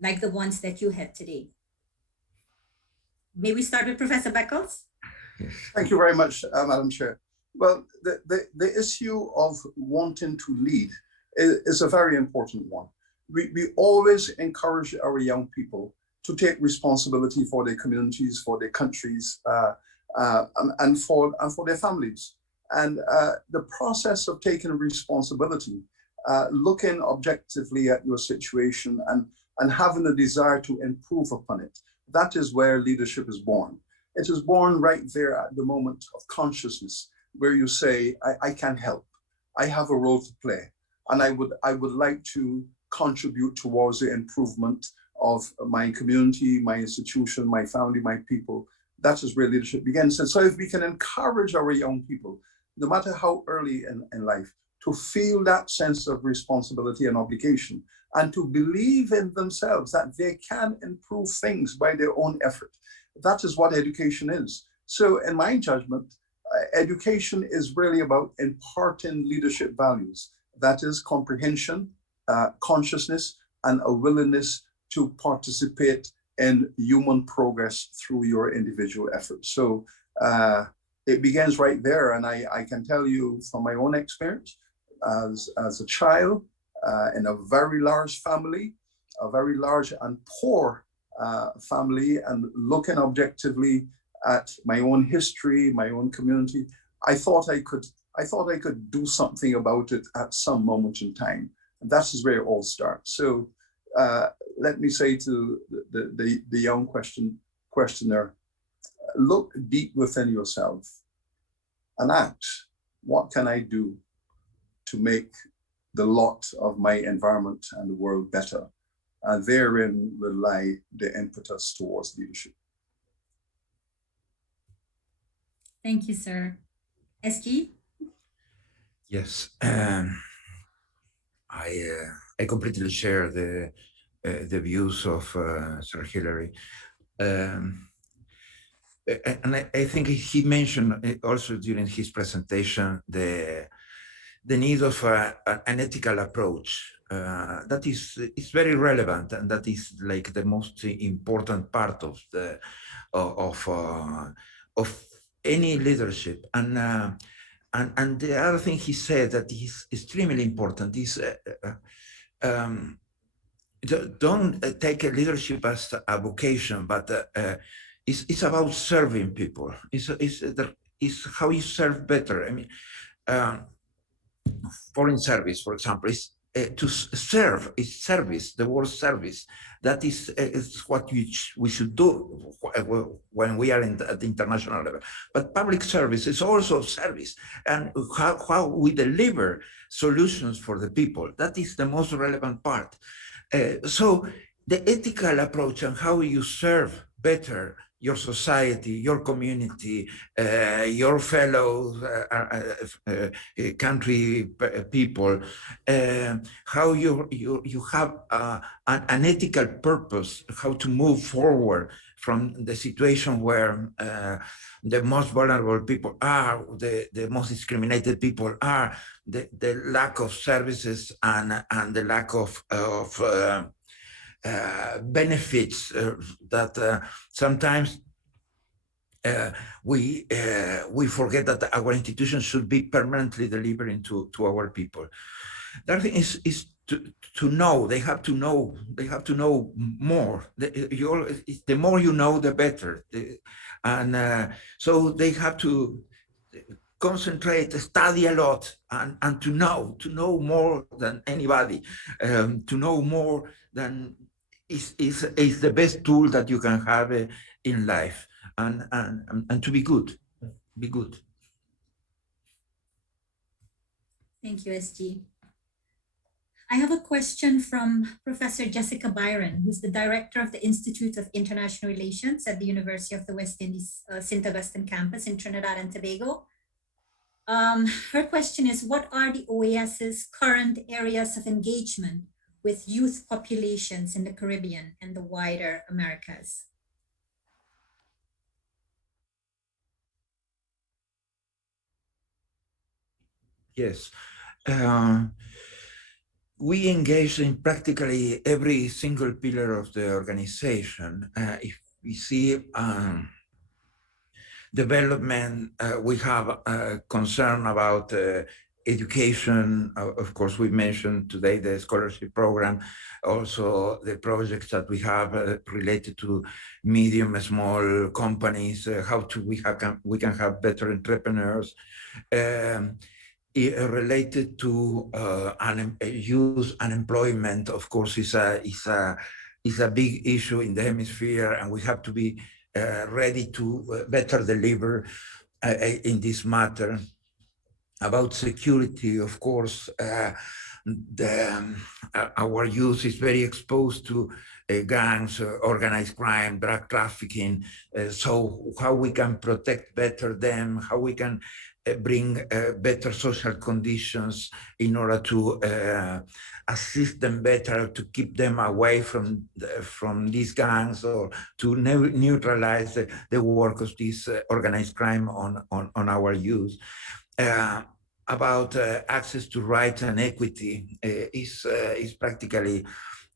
like the ones that you had today? May we start with Professor Beckles? Thank you very much, Madam Chair. Well, the issue of wanting to lead is a very important one. We always encourage our young people to take responsibility for their communities, for their countries, and for their families. And the process of taking responsibility, looking objectively at your situation and having a desire to improve upon it, that is where leadership is born. It is born right there at the moment of consciousness, where you say, I can help. I have a role to play. And I would like to contribute towards the improvement of my community, my institution, my family, my people. That is where leadership begins. And so if we can encourage our young people, no matter how early in life, to feel that sense of responsibility and obligation, and to believe in themselves that they can improve things by their own effort. That is what education is. So in my judgment, education is really about imparting leadership values. That is comprehension, consciousness, and a willingness to participate in human progress through your individual efforts. So it begins right there. And I can tell you from my own experience, as a child in a very large family, a very large and poor family, and looking objectively at my own history, my own community, I thought I could do something about it at some moment in time. And that is where it all starts. So let me say to the young questioner, look deep within yourself and ask, what can I do to make the lot of my environment and the world better? And therein will lie the impetus towards leadership. Thank you, sir. SG? Yes, I completely share the views of Sir Hilary. And I think he mentioned also during his presentation the need of an ethical approach that is very relevant, and that is like the most important part of the of any leadership. And the other thing he said that is extremely important is don't take a leadership as a vocation, but it's about serving people. It's how you serve better. I mean, foreign service, for example, is to serve, is service, the word service. That is what we should do when we are at the international level. But public service is also service, and how we deliver solutions for the people. That is the most relevant part. So the ethical approach and how you serve better your society, your community, your fellow country people, how you have an ethical purpose, how to move forward from the situation where the most vulnerable people are, the most discriminated people are, the lack of services and the lack of benefits that sometimes we forget that our institutions should be permanently delivering to our people. The other thing is to know. They have to know. They have to know more. The more you know, the better. And so they have to concentrate, study a lot, and to know more than anybody, to know more than is the best tool that you can have in life, and to be good. Thank you, SG. I have a question from Professor Jessica Byron, who's the director of the Institute of International Relations at the University of the West Indies, St. Augustine campus in Trinidad and Tobago. Her question is, what are the OAS's current areas of engagement with youth populations in the Caribbean and the wider Americas? Yes. We engage in practically every single pillar of the organization. If we see development, we have concern about education, of course, we mentioned today the scholarship program, also the projects that we have related to medium and small companies, we can have better entrepreneurs, related to youth unemployment. Of course, is a big issue in the hemisphere, and we have to be ready to better deliver in this matter. About security, of course, our youth is very exposed to gangs, organized crime, drug trafficking. So how we can protect better them, how we can bring better social conditions in order to assist them better, to keep them away from these gangs, or to neutralize the work of this organized crime on our youth. About access to rights and equity is practically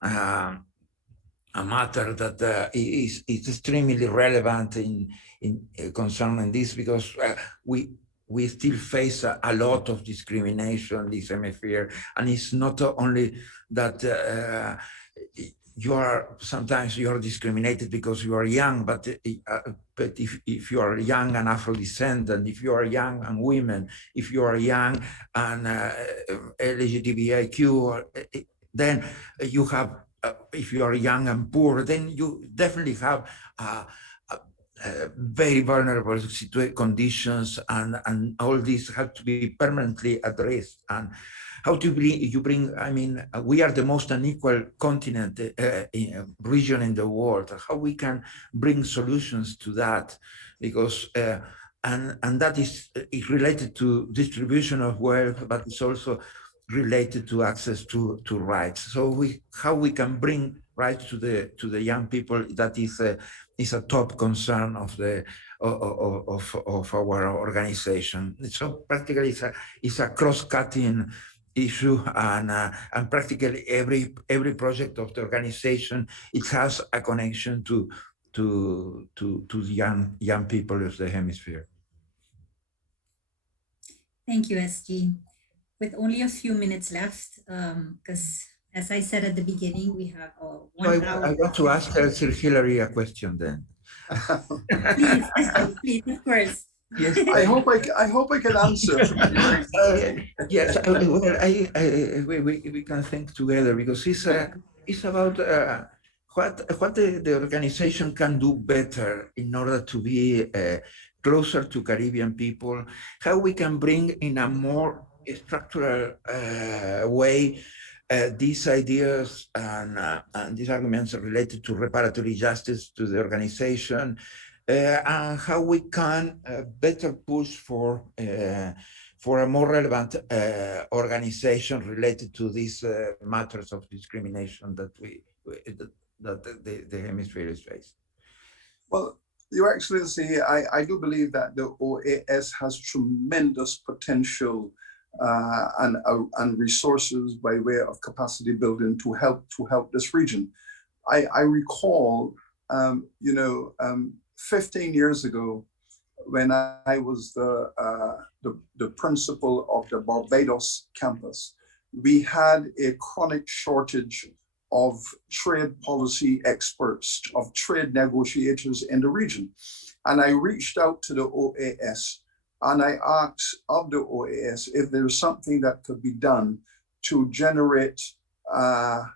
a matter that is extremely relevant in concerning this, because we still face a lot of discrimination in this hemisphere, and it's not only that sometimes you are discriminated because you are young, but if you are young and Afro-descendant, if you are young and women, if you are young and LGBTIQ, then you have, if you are young and poor, then you definitely have very vulnerable conditions, and all these have to be permanently addressed. And how to bring, I mean, we are the most unequal continent, region in the world. How we can bring solutions to that, because and that is related to distribution of wealth, but it's also related to access to rights. So how we can bring rights to the young people, that is a top concern of our organization. So practically it's a cross-cutting issue, and practically every project of the organization, it has a connection to the young people of the hemisphere. Thank you, SG. With only a few minutes left, because as I said at the beginning, we have 1 hour. I want to ask Sir Hilary a question then. Please, SG, please, of course. Yes, I hope I can answer. yes, well, we can think together, because it's about what the organization can do better in order to be closer to Caribbean people, how we can bring in a more structural way these ideas and these arguments related to reparatory justice to the organization, and how we can better push for a more relevant organization related to these matters of discrimination that the hemisphere is facing. Well, Your Excellency, I do believe that the OAS has tremendous potential and resources by way of capacity building to help this region. I recall, 15 years ago, when I was the principal of the Barbados campus, we had a chronic shortage of trade policy experts, of trade negotiators in the region. And I reached out to the OAS and I asked of the OAS if there's something that could be done to generate a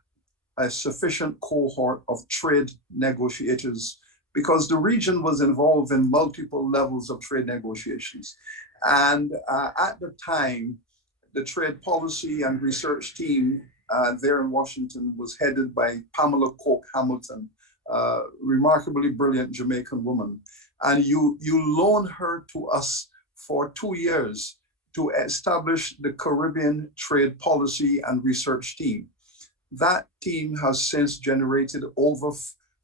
sufficient cohort of trade negotiators, because the region was involved in multiple levels of trade negotiations. And at the time, the trade policy and research team there in Washington was headed by Pamela Coke Hamilton, remarkably brilliant Jamaican woman. And you loaned her to us for 2 years to establish the Caribbean Trade Policy and Research Team. That team has since generated over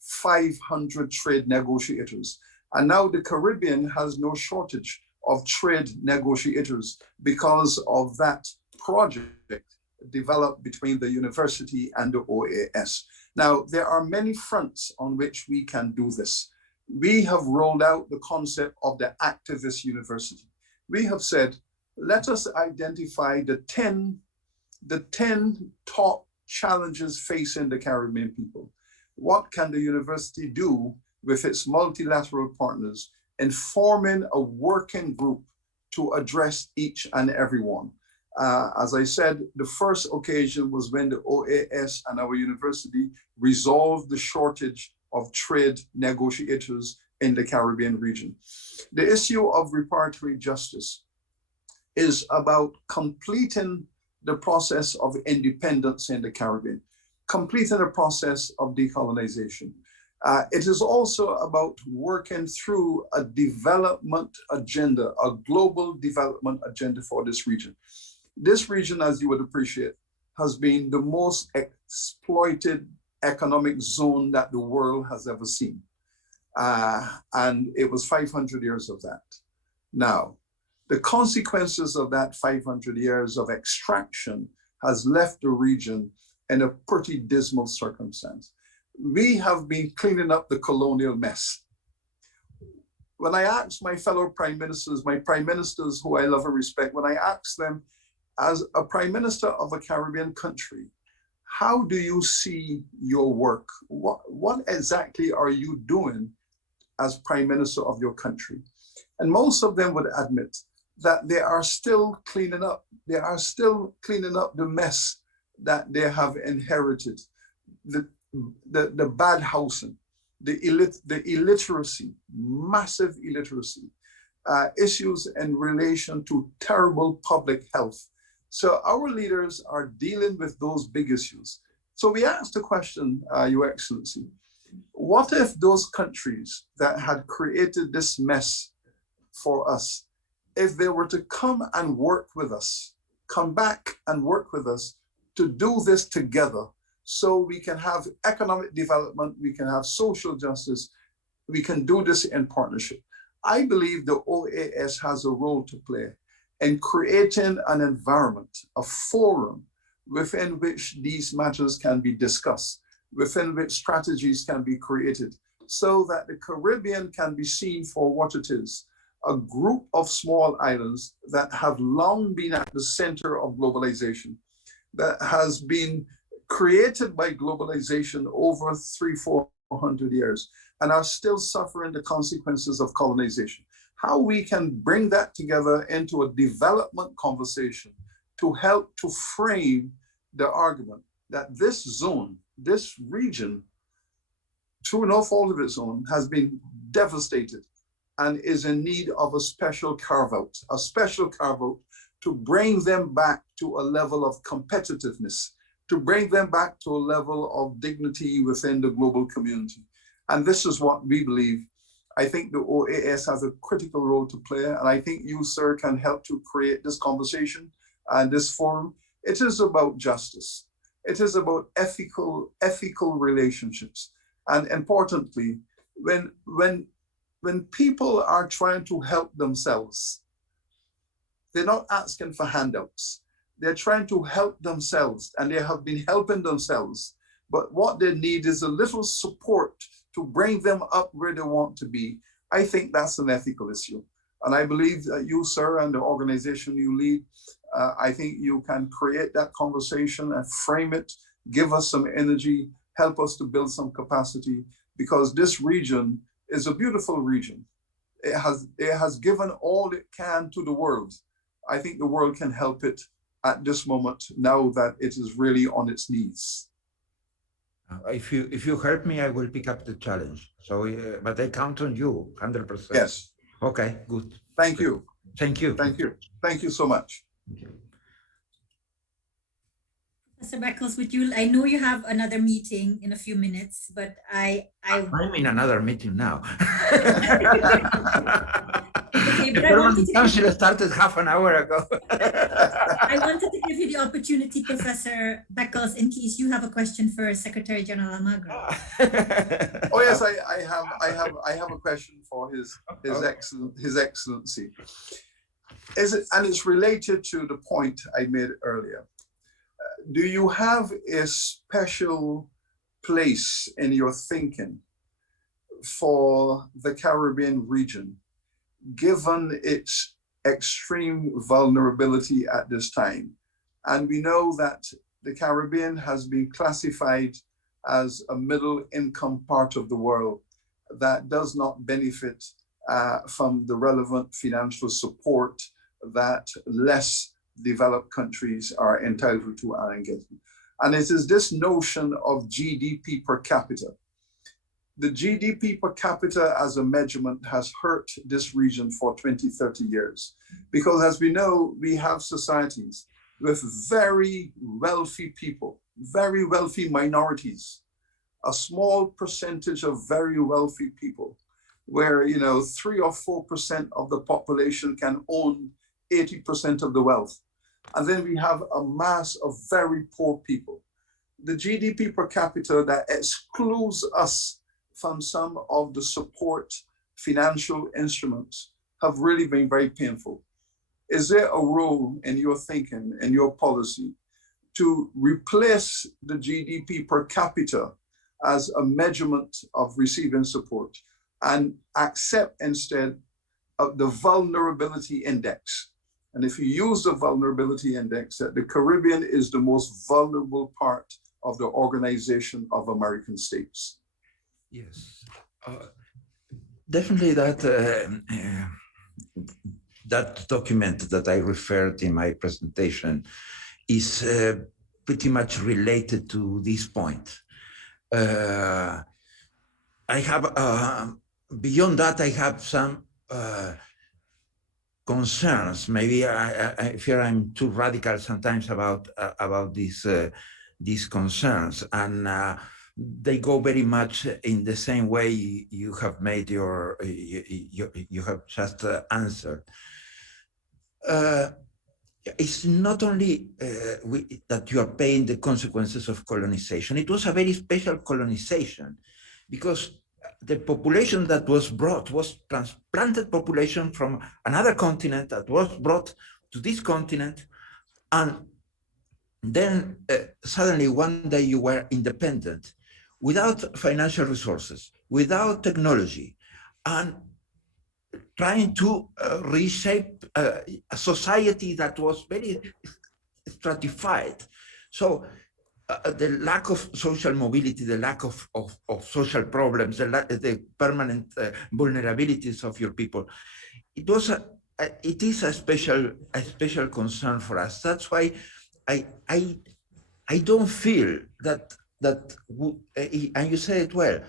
500 trade negotiators. And now the Caribbean has no shortage of trade negotiators because of that project developed between the university and the OAS. Now, there are many fronts on which we can do this. We have rolled out the concept of the activist university. We have said let us identify the 10 top challenges facing the Caribbean people. What can the university do with its multilateral partners in forming a working group to address each and every one? As I said, the first occasion was when the OAS and our university resolved the shortage of trade negotiators in the Caribbean region. The issue of reparatory justice is about completing the process of independence in the Caribbean, completing the process of decolonization. It is also about working through a development agenda, a global development agenda for this region. This region, as you would appreciate, has been the most exploited economic zone that the world has ever seen. And it was 500 years of that. Now, the consequences of that 500 years of extraction has left the region in a pretty dismal circumstance. We have been cleaning up the colonial mess. When I ask my fellow prime ministers, my prime ministers who I love and respect, when I ask them, as a prime minister of a Caribbean country, how do you see your work? What exactly are you doing as prime minister of your country? And most of them would admit that they are still cleaning up. They are still cleaning up the mess that they have inherited, the bad housing, the illiteracy, massive illiteracy, issues in relation to terrible public health. So our leaders are dealing with those big issues. So we asked the question, Your Excellency, what if those countries that had created this mess for us, if they were to come and work with us, come back and work with us to do this together, so we can have economic development, we can have social justice, we can do this in partnership. I believe the OAS has a role to play in creating an environment, a forum within which these matters can be discussed, within which strategies can be created, so that the Caribbean can be seen for what it is, a group of small islands that have long been at the center of globalization, that has been created by globalization over 300-400 years and are still suffering the consequences of colonization. How we can bring that together into a development conversation to help to frame the argument that this zone, this region, through no fault of its own, has been devastated and is in need of a special carve-out to bring them back to a level of competitiveness, to bring them back to a level of dignity within the global community. And this is what we believe. I think the OAS has a critical role to play, and I think you, sir, can help to create this conversation and this forum. It is about justice. It is about ethical relationships. And importantly, when people are trying to help themselves, they're not asking for handouts. They're trying to help themselves, and they have been helping themselves. But what they need is a little support to bring them up where they want to be. I think that's an ethical issue. And I believe that you, sir, and the organization you lead, I think you can create that conversation and frame it, give us some energy, help us to build some capacity, because this region is a beautiful region. It has given all it can to the world. I think the world can help it at this moment, now that it is really on its knees. If you help me, I will pick up the challenge. So, but I count on you, 100%. Yes. Okay, good. Thank you. Thank you. Thank you. Thank you so much. Thank you. Professor Beckles, I know you have another meeting in a few minutes, but I'm in another meeting now. Okay, the but I wanted permanent council started half an hour ago. I wanted to give you the opportunity, Professor Beckles, in case you have a question for Secretary General Almagro. Oh yes, I have a question for His Excellency. And it's related to the point I made earlier. Do you have a special place in your thinking for the Caribbean region, given its extreme vulnerability at this time. And we know that the Caribbean has been classified as a middle income part of the world that does not benefit from the relevant financial support that less developed countries are entitled to and getting. And it is this notion of GDP per capita. The GDP per capita as a measurement has hurt this region for 20, 30 years. Because as we know, we have societies with very wealthy people, very wealthy minorities, a small percentage of very wealthy people, where 3 or 4% of the population can own 80% of the wealth. And then we have a mass of very poor people. The GDP per capita that excludes us from some of the support financial instruments have really been very painful. Is there a role in your thinking and your policy to replace the GDP per capita as a measurement of receiving support and accept instead of the vulnerability index? And if you use the vulnerability index, that the Caribbean is the most vulnerable part of the Organization of American States. Yes, definitely that document that I referred in my presentation is pretty much related to this point. I have, beyond that, I have some concerns. Maybe I fear I'm too radical sometimes about these concerns, and they go very much in the same way you have made your you have just answered. It's not only that you are paying the consequences of colonization. It was a very special colonization, because the population that was brought was transplanted population from another continent that was brought to this continent, and then suddenly one day you were independent, without financial resources, without technology, and trying to reshape a society that was very stratified. So the lack of social mobility, the lack of social problems, the permanent vulnerabilities of your people, it is a special concern for us. That's why I don't feel that and you say it well,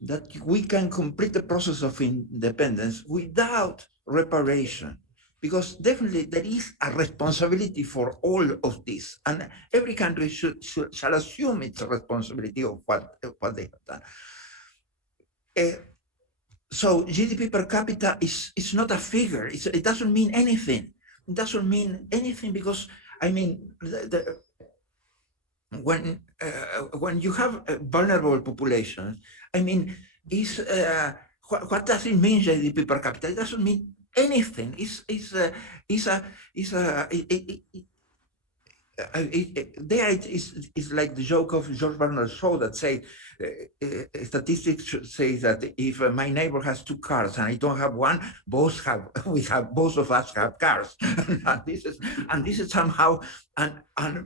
that we can complete the process of independence without reparation, because definitely there is a responsibility for all of this, and every country shall assume its responsibility of what they have done. So GDP per capita is not a figure. It doesn't mean anything. It doesn't mean anything, because I mean, when you have vulnerable populations, I mean, what does it mean, GDP per capita? It doesn't mean anything. It's like the joke of George Bernard Shaw that say, statistics say that if my neighbor has 2 cars and I don't have one, both of us have cars. and this is somehow,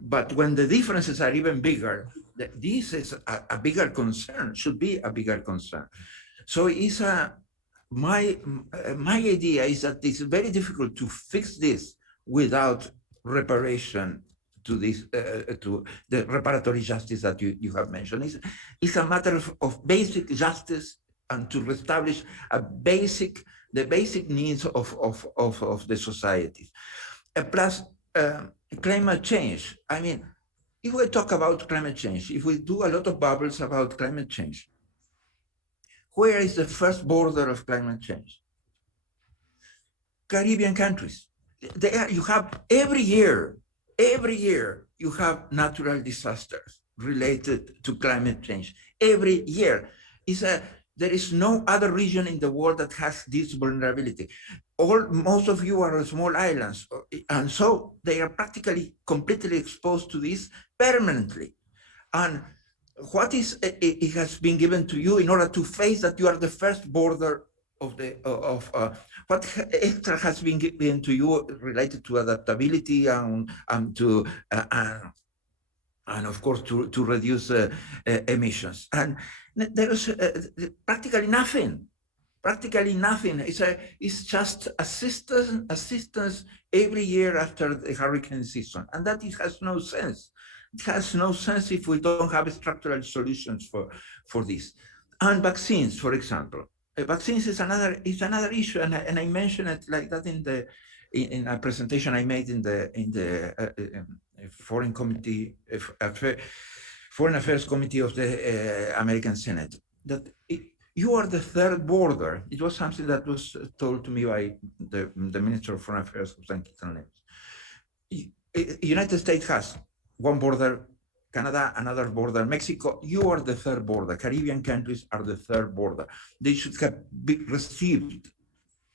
but when the differences are even bigger, this is a bigger concern, should be a bigger concern. So it's my idea is that it's very difficult to fix this without reparation to this, to the reparatory justice that you have mentioned. It's a matter of basic justice, and to establish the basic needs of the societies. Plus climate change. I mean, if we talk about climate change, if we do a lot of bubbles about climate change, where is the first border of climate change? Caribbean countries. You have every year you have natural disasters related to climate change. Every year. There is no other region in the world that has this vulnerability. Most of you are small islands, and so they are practically completely exposed to this permanently. And what it has been given to you in order to face that you are the first border what extra has been given to you related to adaptability and of course to reduce emissions. And there is practically nothing. It's just assistance every year after the hurricane season, and that has no sense. It has no sense if we don't have structural solutions for this. And vaccines, for example, vaccines is another issue, and I mentioned it like that in a presentation I made in the Foreign Affairs Committee of the American Senate. That you are the third border. It was something that was told to me by the Minister of Foreign Affairs of St. Kitts and Nevis. United States has one border, Canada, another border, Mexico. You are the third border. Caribbean countries are the third border. They should have received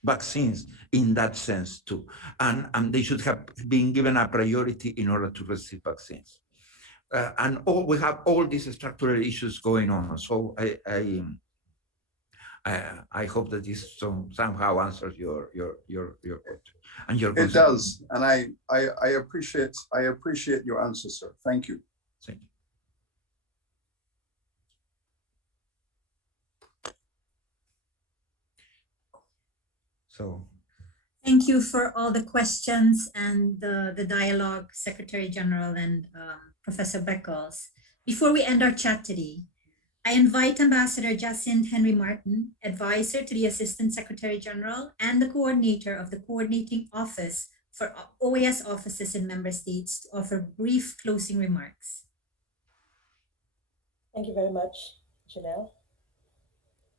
vaccines in that sense too. And they should have been given a priority in order to receive vaccines. And we have all these structural issues going on. So I hope that this somehow answers your question and your concern. It does, and I appreciate your answer, sir. Thank you. Thank you. So, thank you for all the questions and the dialogue, Secretary General and Professor Beckles. Before we end our chat today, I invite Ambassador Jacinth Henry Martin, advisor to the Assistant Secretary General and the coordinator of the Coordinating Office for OAS offices in member states, to offer brief closing remarks. Thank you very much, Janelle.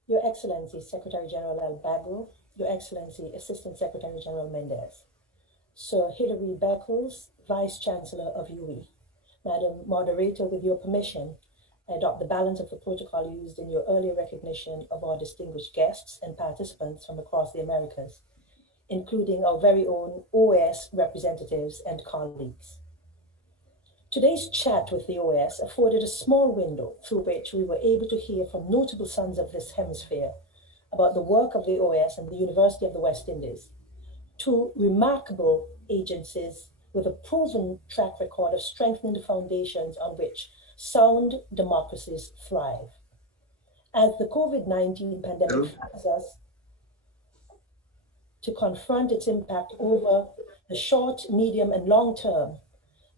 Your Excellency, Secretary General Albagro, Your Excellency, Assistant Secretary General Mendez, Sir Hilary Beckles, Vice Chancellor of UE, Madam Moderator, with your permission, I adopt the balance of the protocol used in your earlier recognition of our distinguished guests and participants from across the Americas, including our very own OAS representatives and colleagues. Today's chat with the OAS afforded a small window through which we were able to hear from notable sons of this hemisphere about the work of the OAS and the University of the West Indies, two remarkable agencies with a proven track record of strengthening the foundations on which sound democracies thrive. As the COVID-19 pandemic forces us to confront its impact over the short, medium, and long term,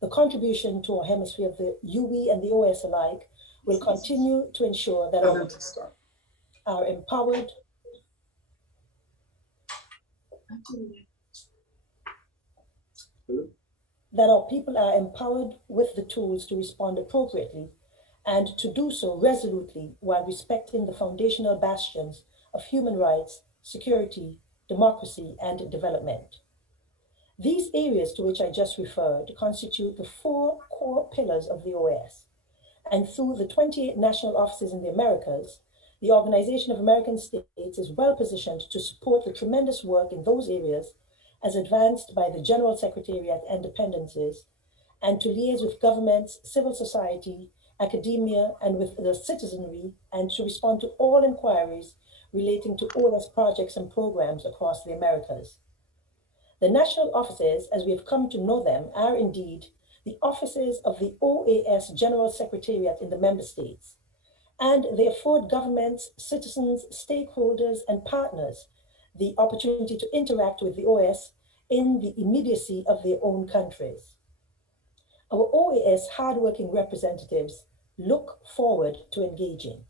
the contribution to our hemisphere of the UE and the OAS alike will continue to ensure that our empowered that our people are empowered with the tools to respond appropriately and to do so resolutely while respecting the foundational bastions of human rights, security, democracy, and development. These areas to which I just referred constitute the 4 core pillars of the OAS, and through the 28 national offices in the Americas, the Organization of American States is well positioned to support the tremendous work in those areas as advanced by the General Secretariat and dependencies, and to liaise with governments, civil society, academia, and with the citizenry, and to respond to all inquiries relating to OAS projects and programs across the Americas. The national offices, as we have come to know them, are indeed the offices of the OAS General Secretariat in the member states, and they afford governments, citizens, stakeholders, and partners the opportunity to interact with the OAS in the immediacy of their own countries. Our OAS hardworking representatives look forward to engaging.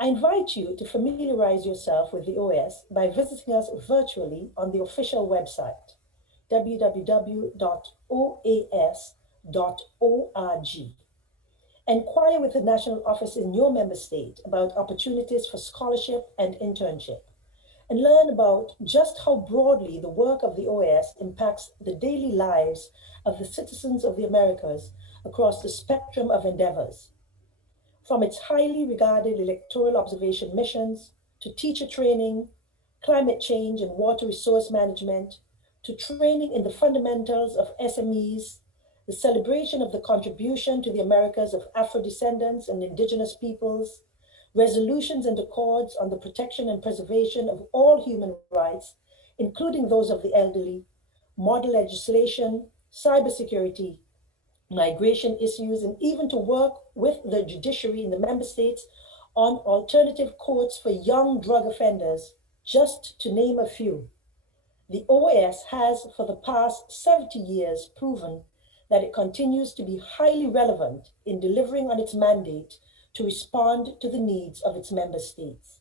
I invite you to familiarize yourself with the OAS by visiting us virtually on the official website, www.oas.org. Inquire with the national office in your member state about opportunities for scholarship and internship, and learn about just how broadly the work of the OAS impacts the daily lives of the citizens of the Americas across the spectrum of endeavors. From its highly regarded electoral observation missions, to teacher training, climate change and water resource management, to training in the fundamentals of SMEs, the celebration of the contribution to the Americas of Afro-descendants and indigenous peoples, resolutions and accords on the protection and preservation of all human rights, including those of the elderly, model legislation, cybersecurity, migration issues, and even to work with the judiciary in the member states on alternative courts for young drug offenders, just to name a few. The OAS has, for the past 70 years, proven that it continues to be highly relevant in delivering on its mandate to respond to the needs of its member states.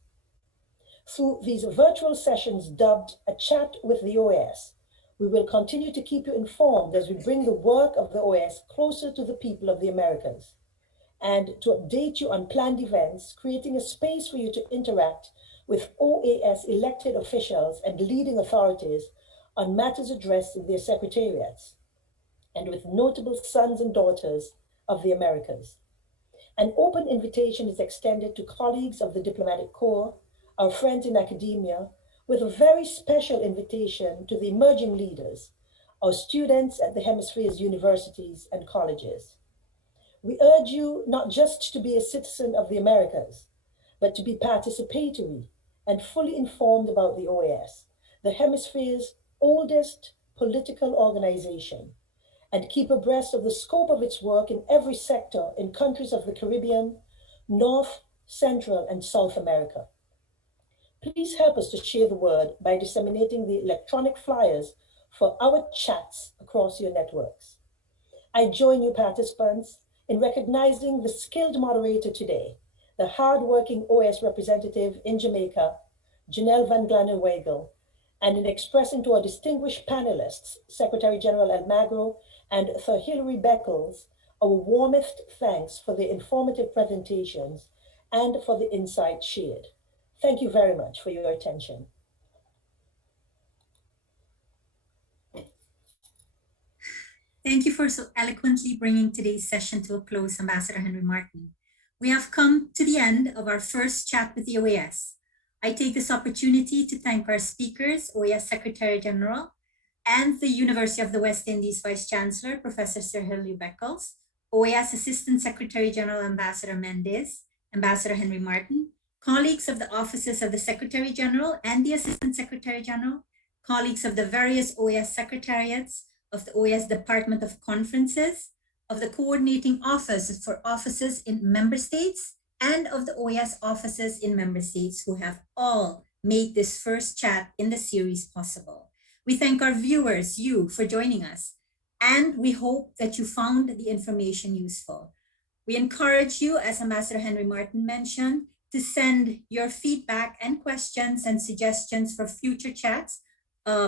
Through these virtual sessions dubbed A Chat with the OAS, we will continue to keep you informed as we bring the work of the OAS closer to the people of the Americas, and to update you on planned events, creating a space for you to interact with OAS elected officials and leading authorities on matters addressed in their secretariats, and with notable sons and daughters of the Americas. An open invitation is extended to colleagues of the Diplomatic Corps, our friends in academia, with a very special invitation to the emerging leaders, our students at the Hemisphere's universities and colleges. We urge you not just to be a citizen of the Americas, but to be participatory and fully informed about the OAS, the Hemisphere's oldest political organization, and keep abreast of the scope of its work in every sector in countries of the Caribbean, North, Central, and South America. Please help us to share the word by disseminating the electronic flyers for our chats across your networks. I join you participants in recognizing the skilled moderator today, the hardworking OAS representative in Jamaica, Janelle Van Glanenweigel, and in expressing to our distinguished panelists, Secretary General Almagro and Sir Hilary Beckles, our warmest thanks for their informative presentations and for the insights shared. Thank you very much for your attention. Thank you for so eloquently bringing today's session to a close, Ambassador Henry Martin. We have come to the end of our first chat with the OAS. I take this opportunity to thank our speakers, OAS Secretary General, and the University of the West Indies Vice Chancellor, Professor Sir Hilary Beckles, OAS Assistant Secretary General Ambassador Mendez, Ambassador Henry Martin, colleagues of the offices of the Secretary General and the Assistant Secretary General, colleagues of the various OAS secretariats, of the OAS Department of Conferences, of the Coordinating Office for offices in member states, and of the OAS offices in member states who have all made this first chat in the series possible. We thank our viewers, you, for joining us, and we hope that you found the information useful. We encourage you, as Ambassador Henry Martin mentioned, to send your feedback and questions and suggestions for future chats.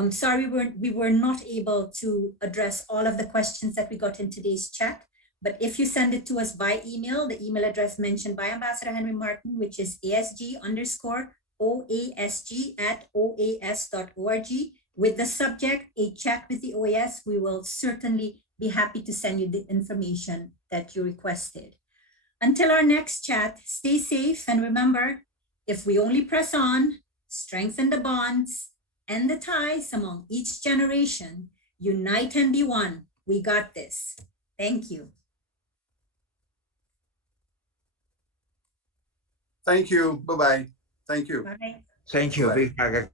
Sorry we were not able to address all of the questions that we got in today's chat, but if you send it to us by email, the email address mentioned by Ambassador Henry Martin, which is asg_oasg@oas.org, with the subject, A Chat with the OAS, we will certainly be happy to send you the information that you requested. Until our next chat, stay safe, and remember, if we only press on, strengthen the bonds and the ties among each generation, unite and be one. We got this. Thank you. Thank you. Bye-bye. Thank you. Bye. Thank you. Big hug.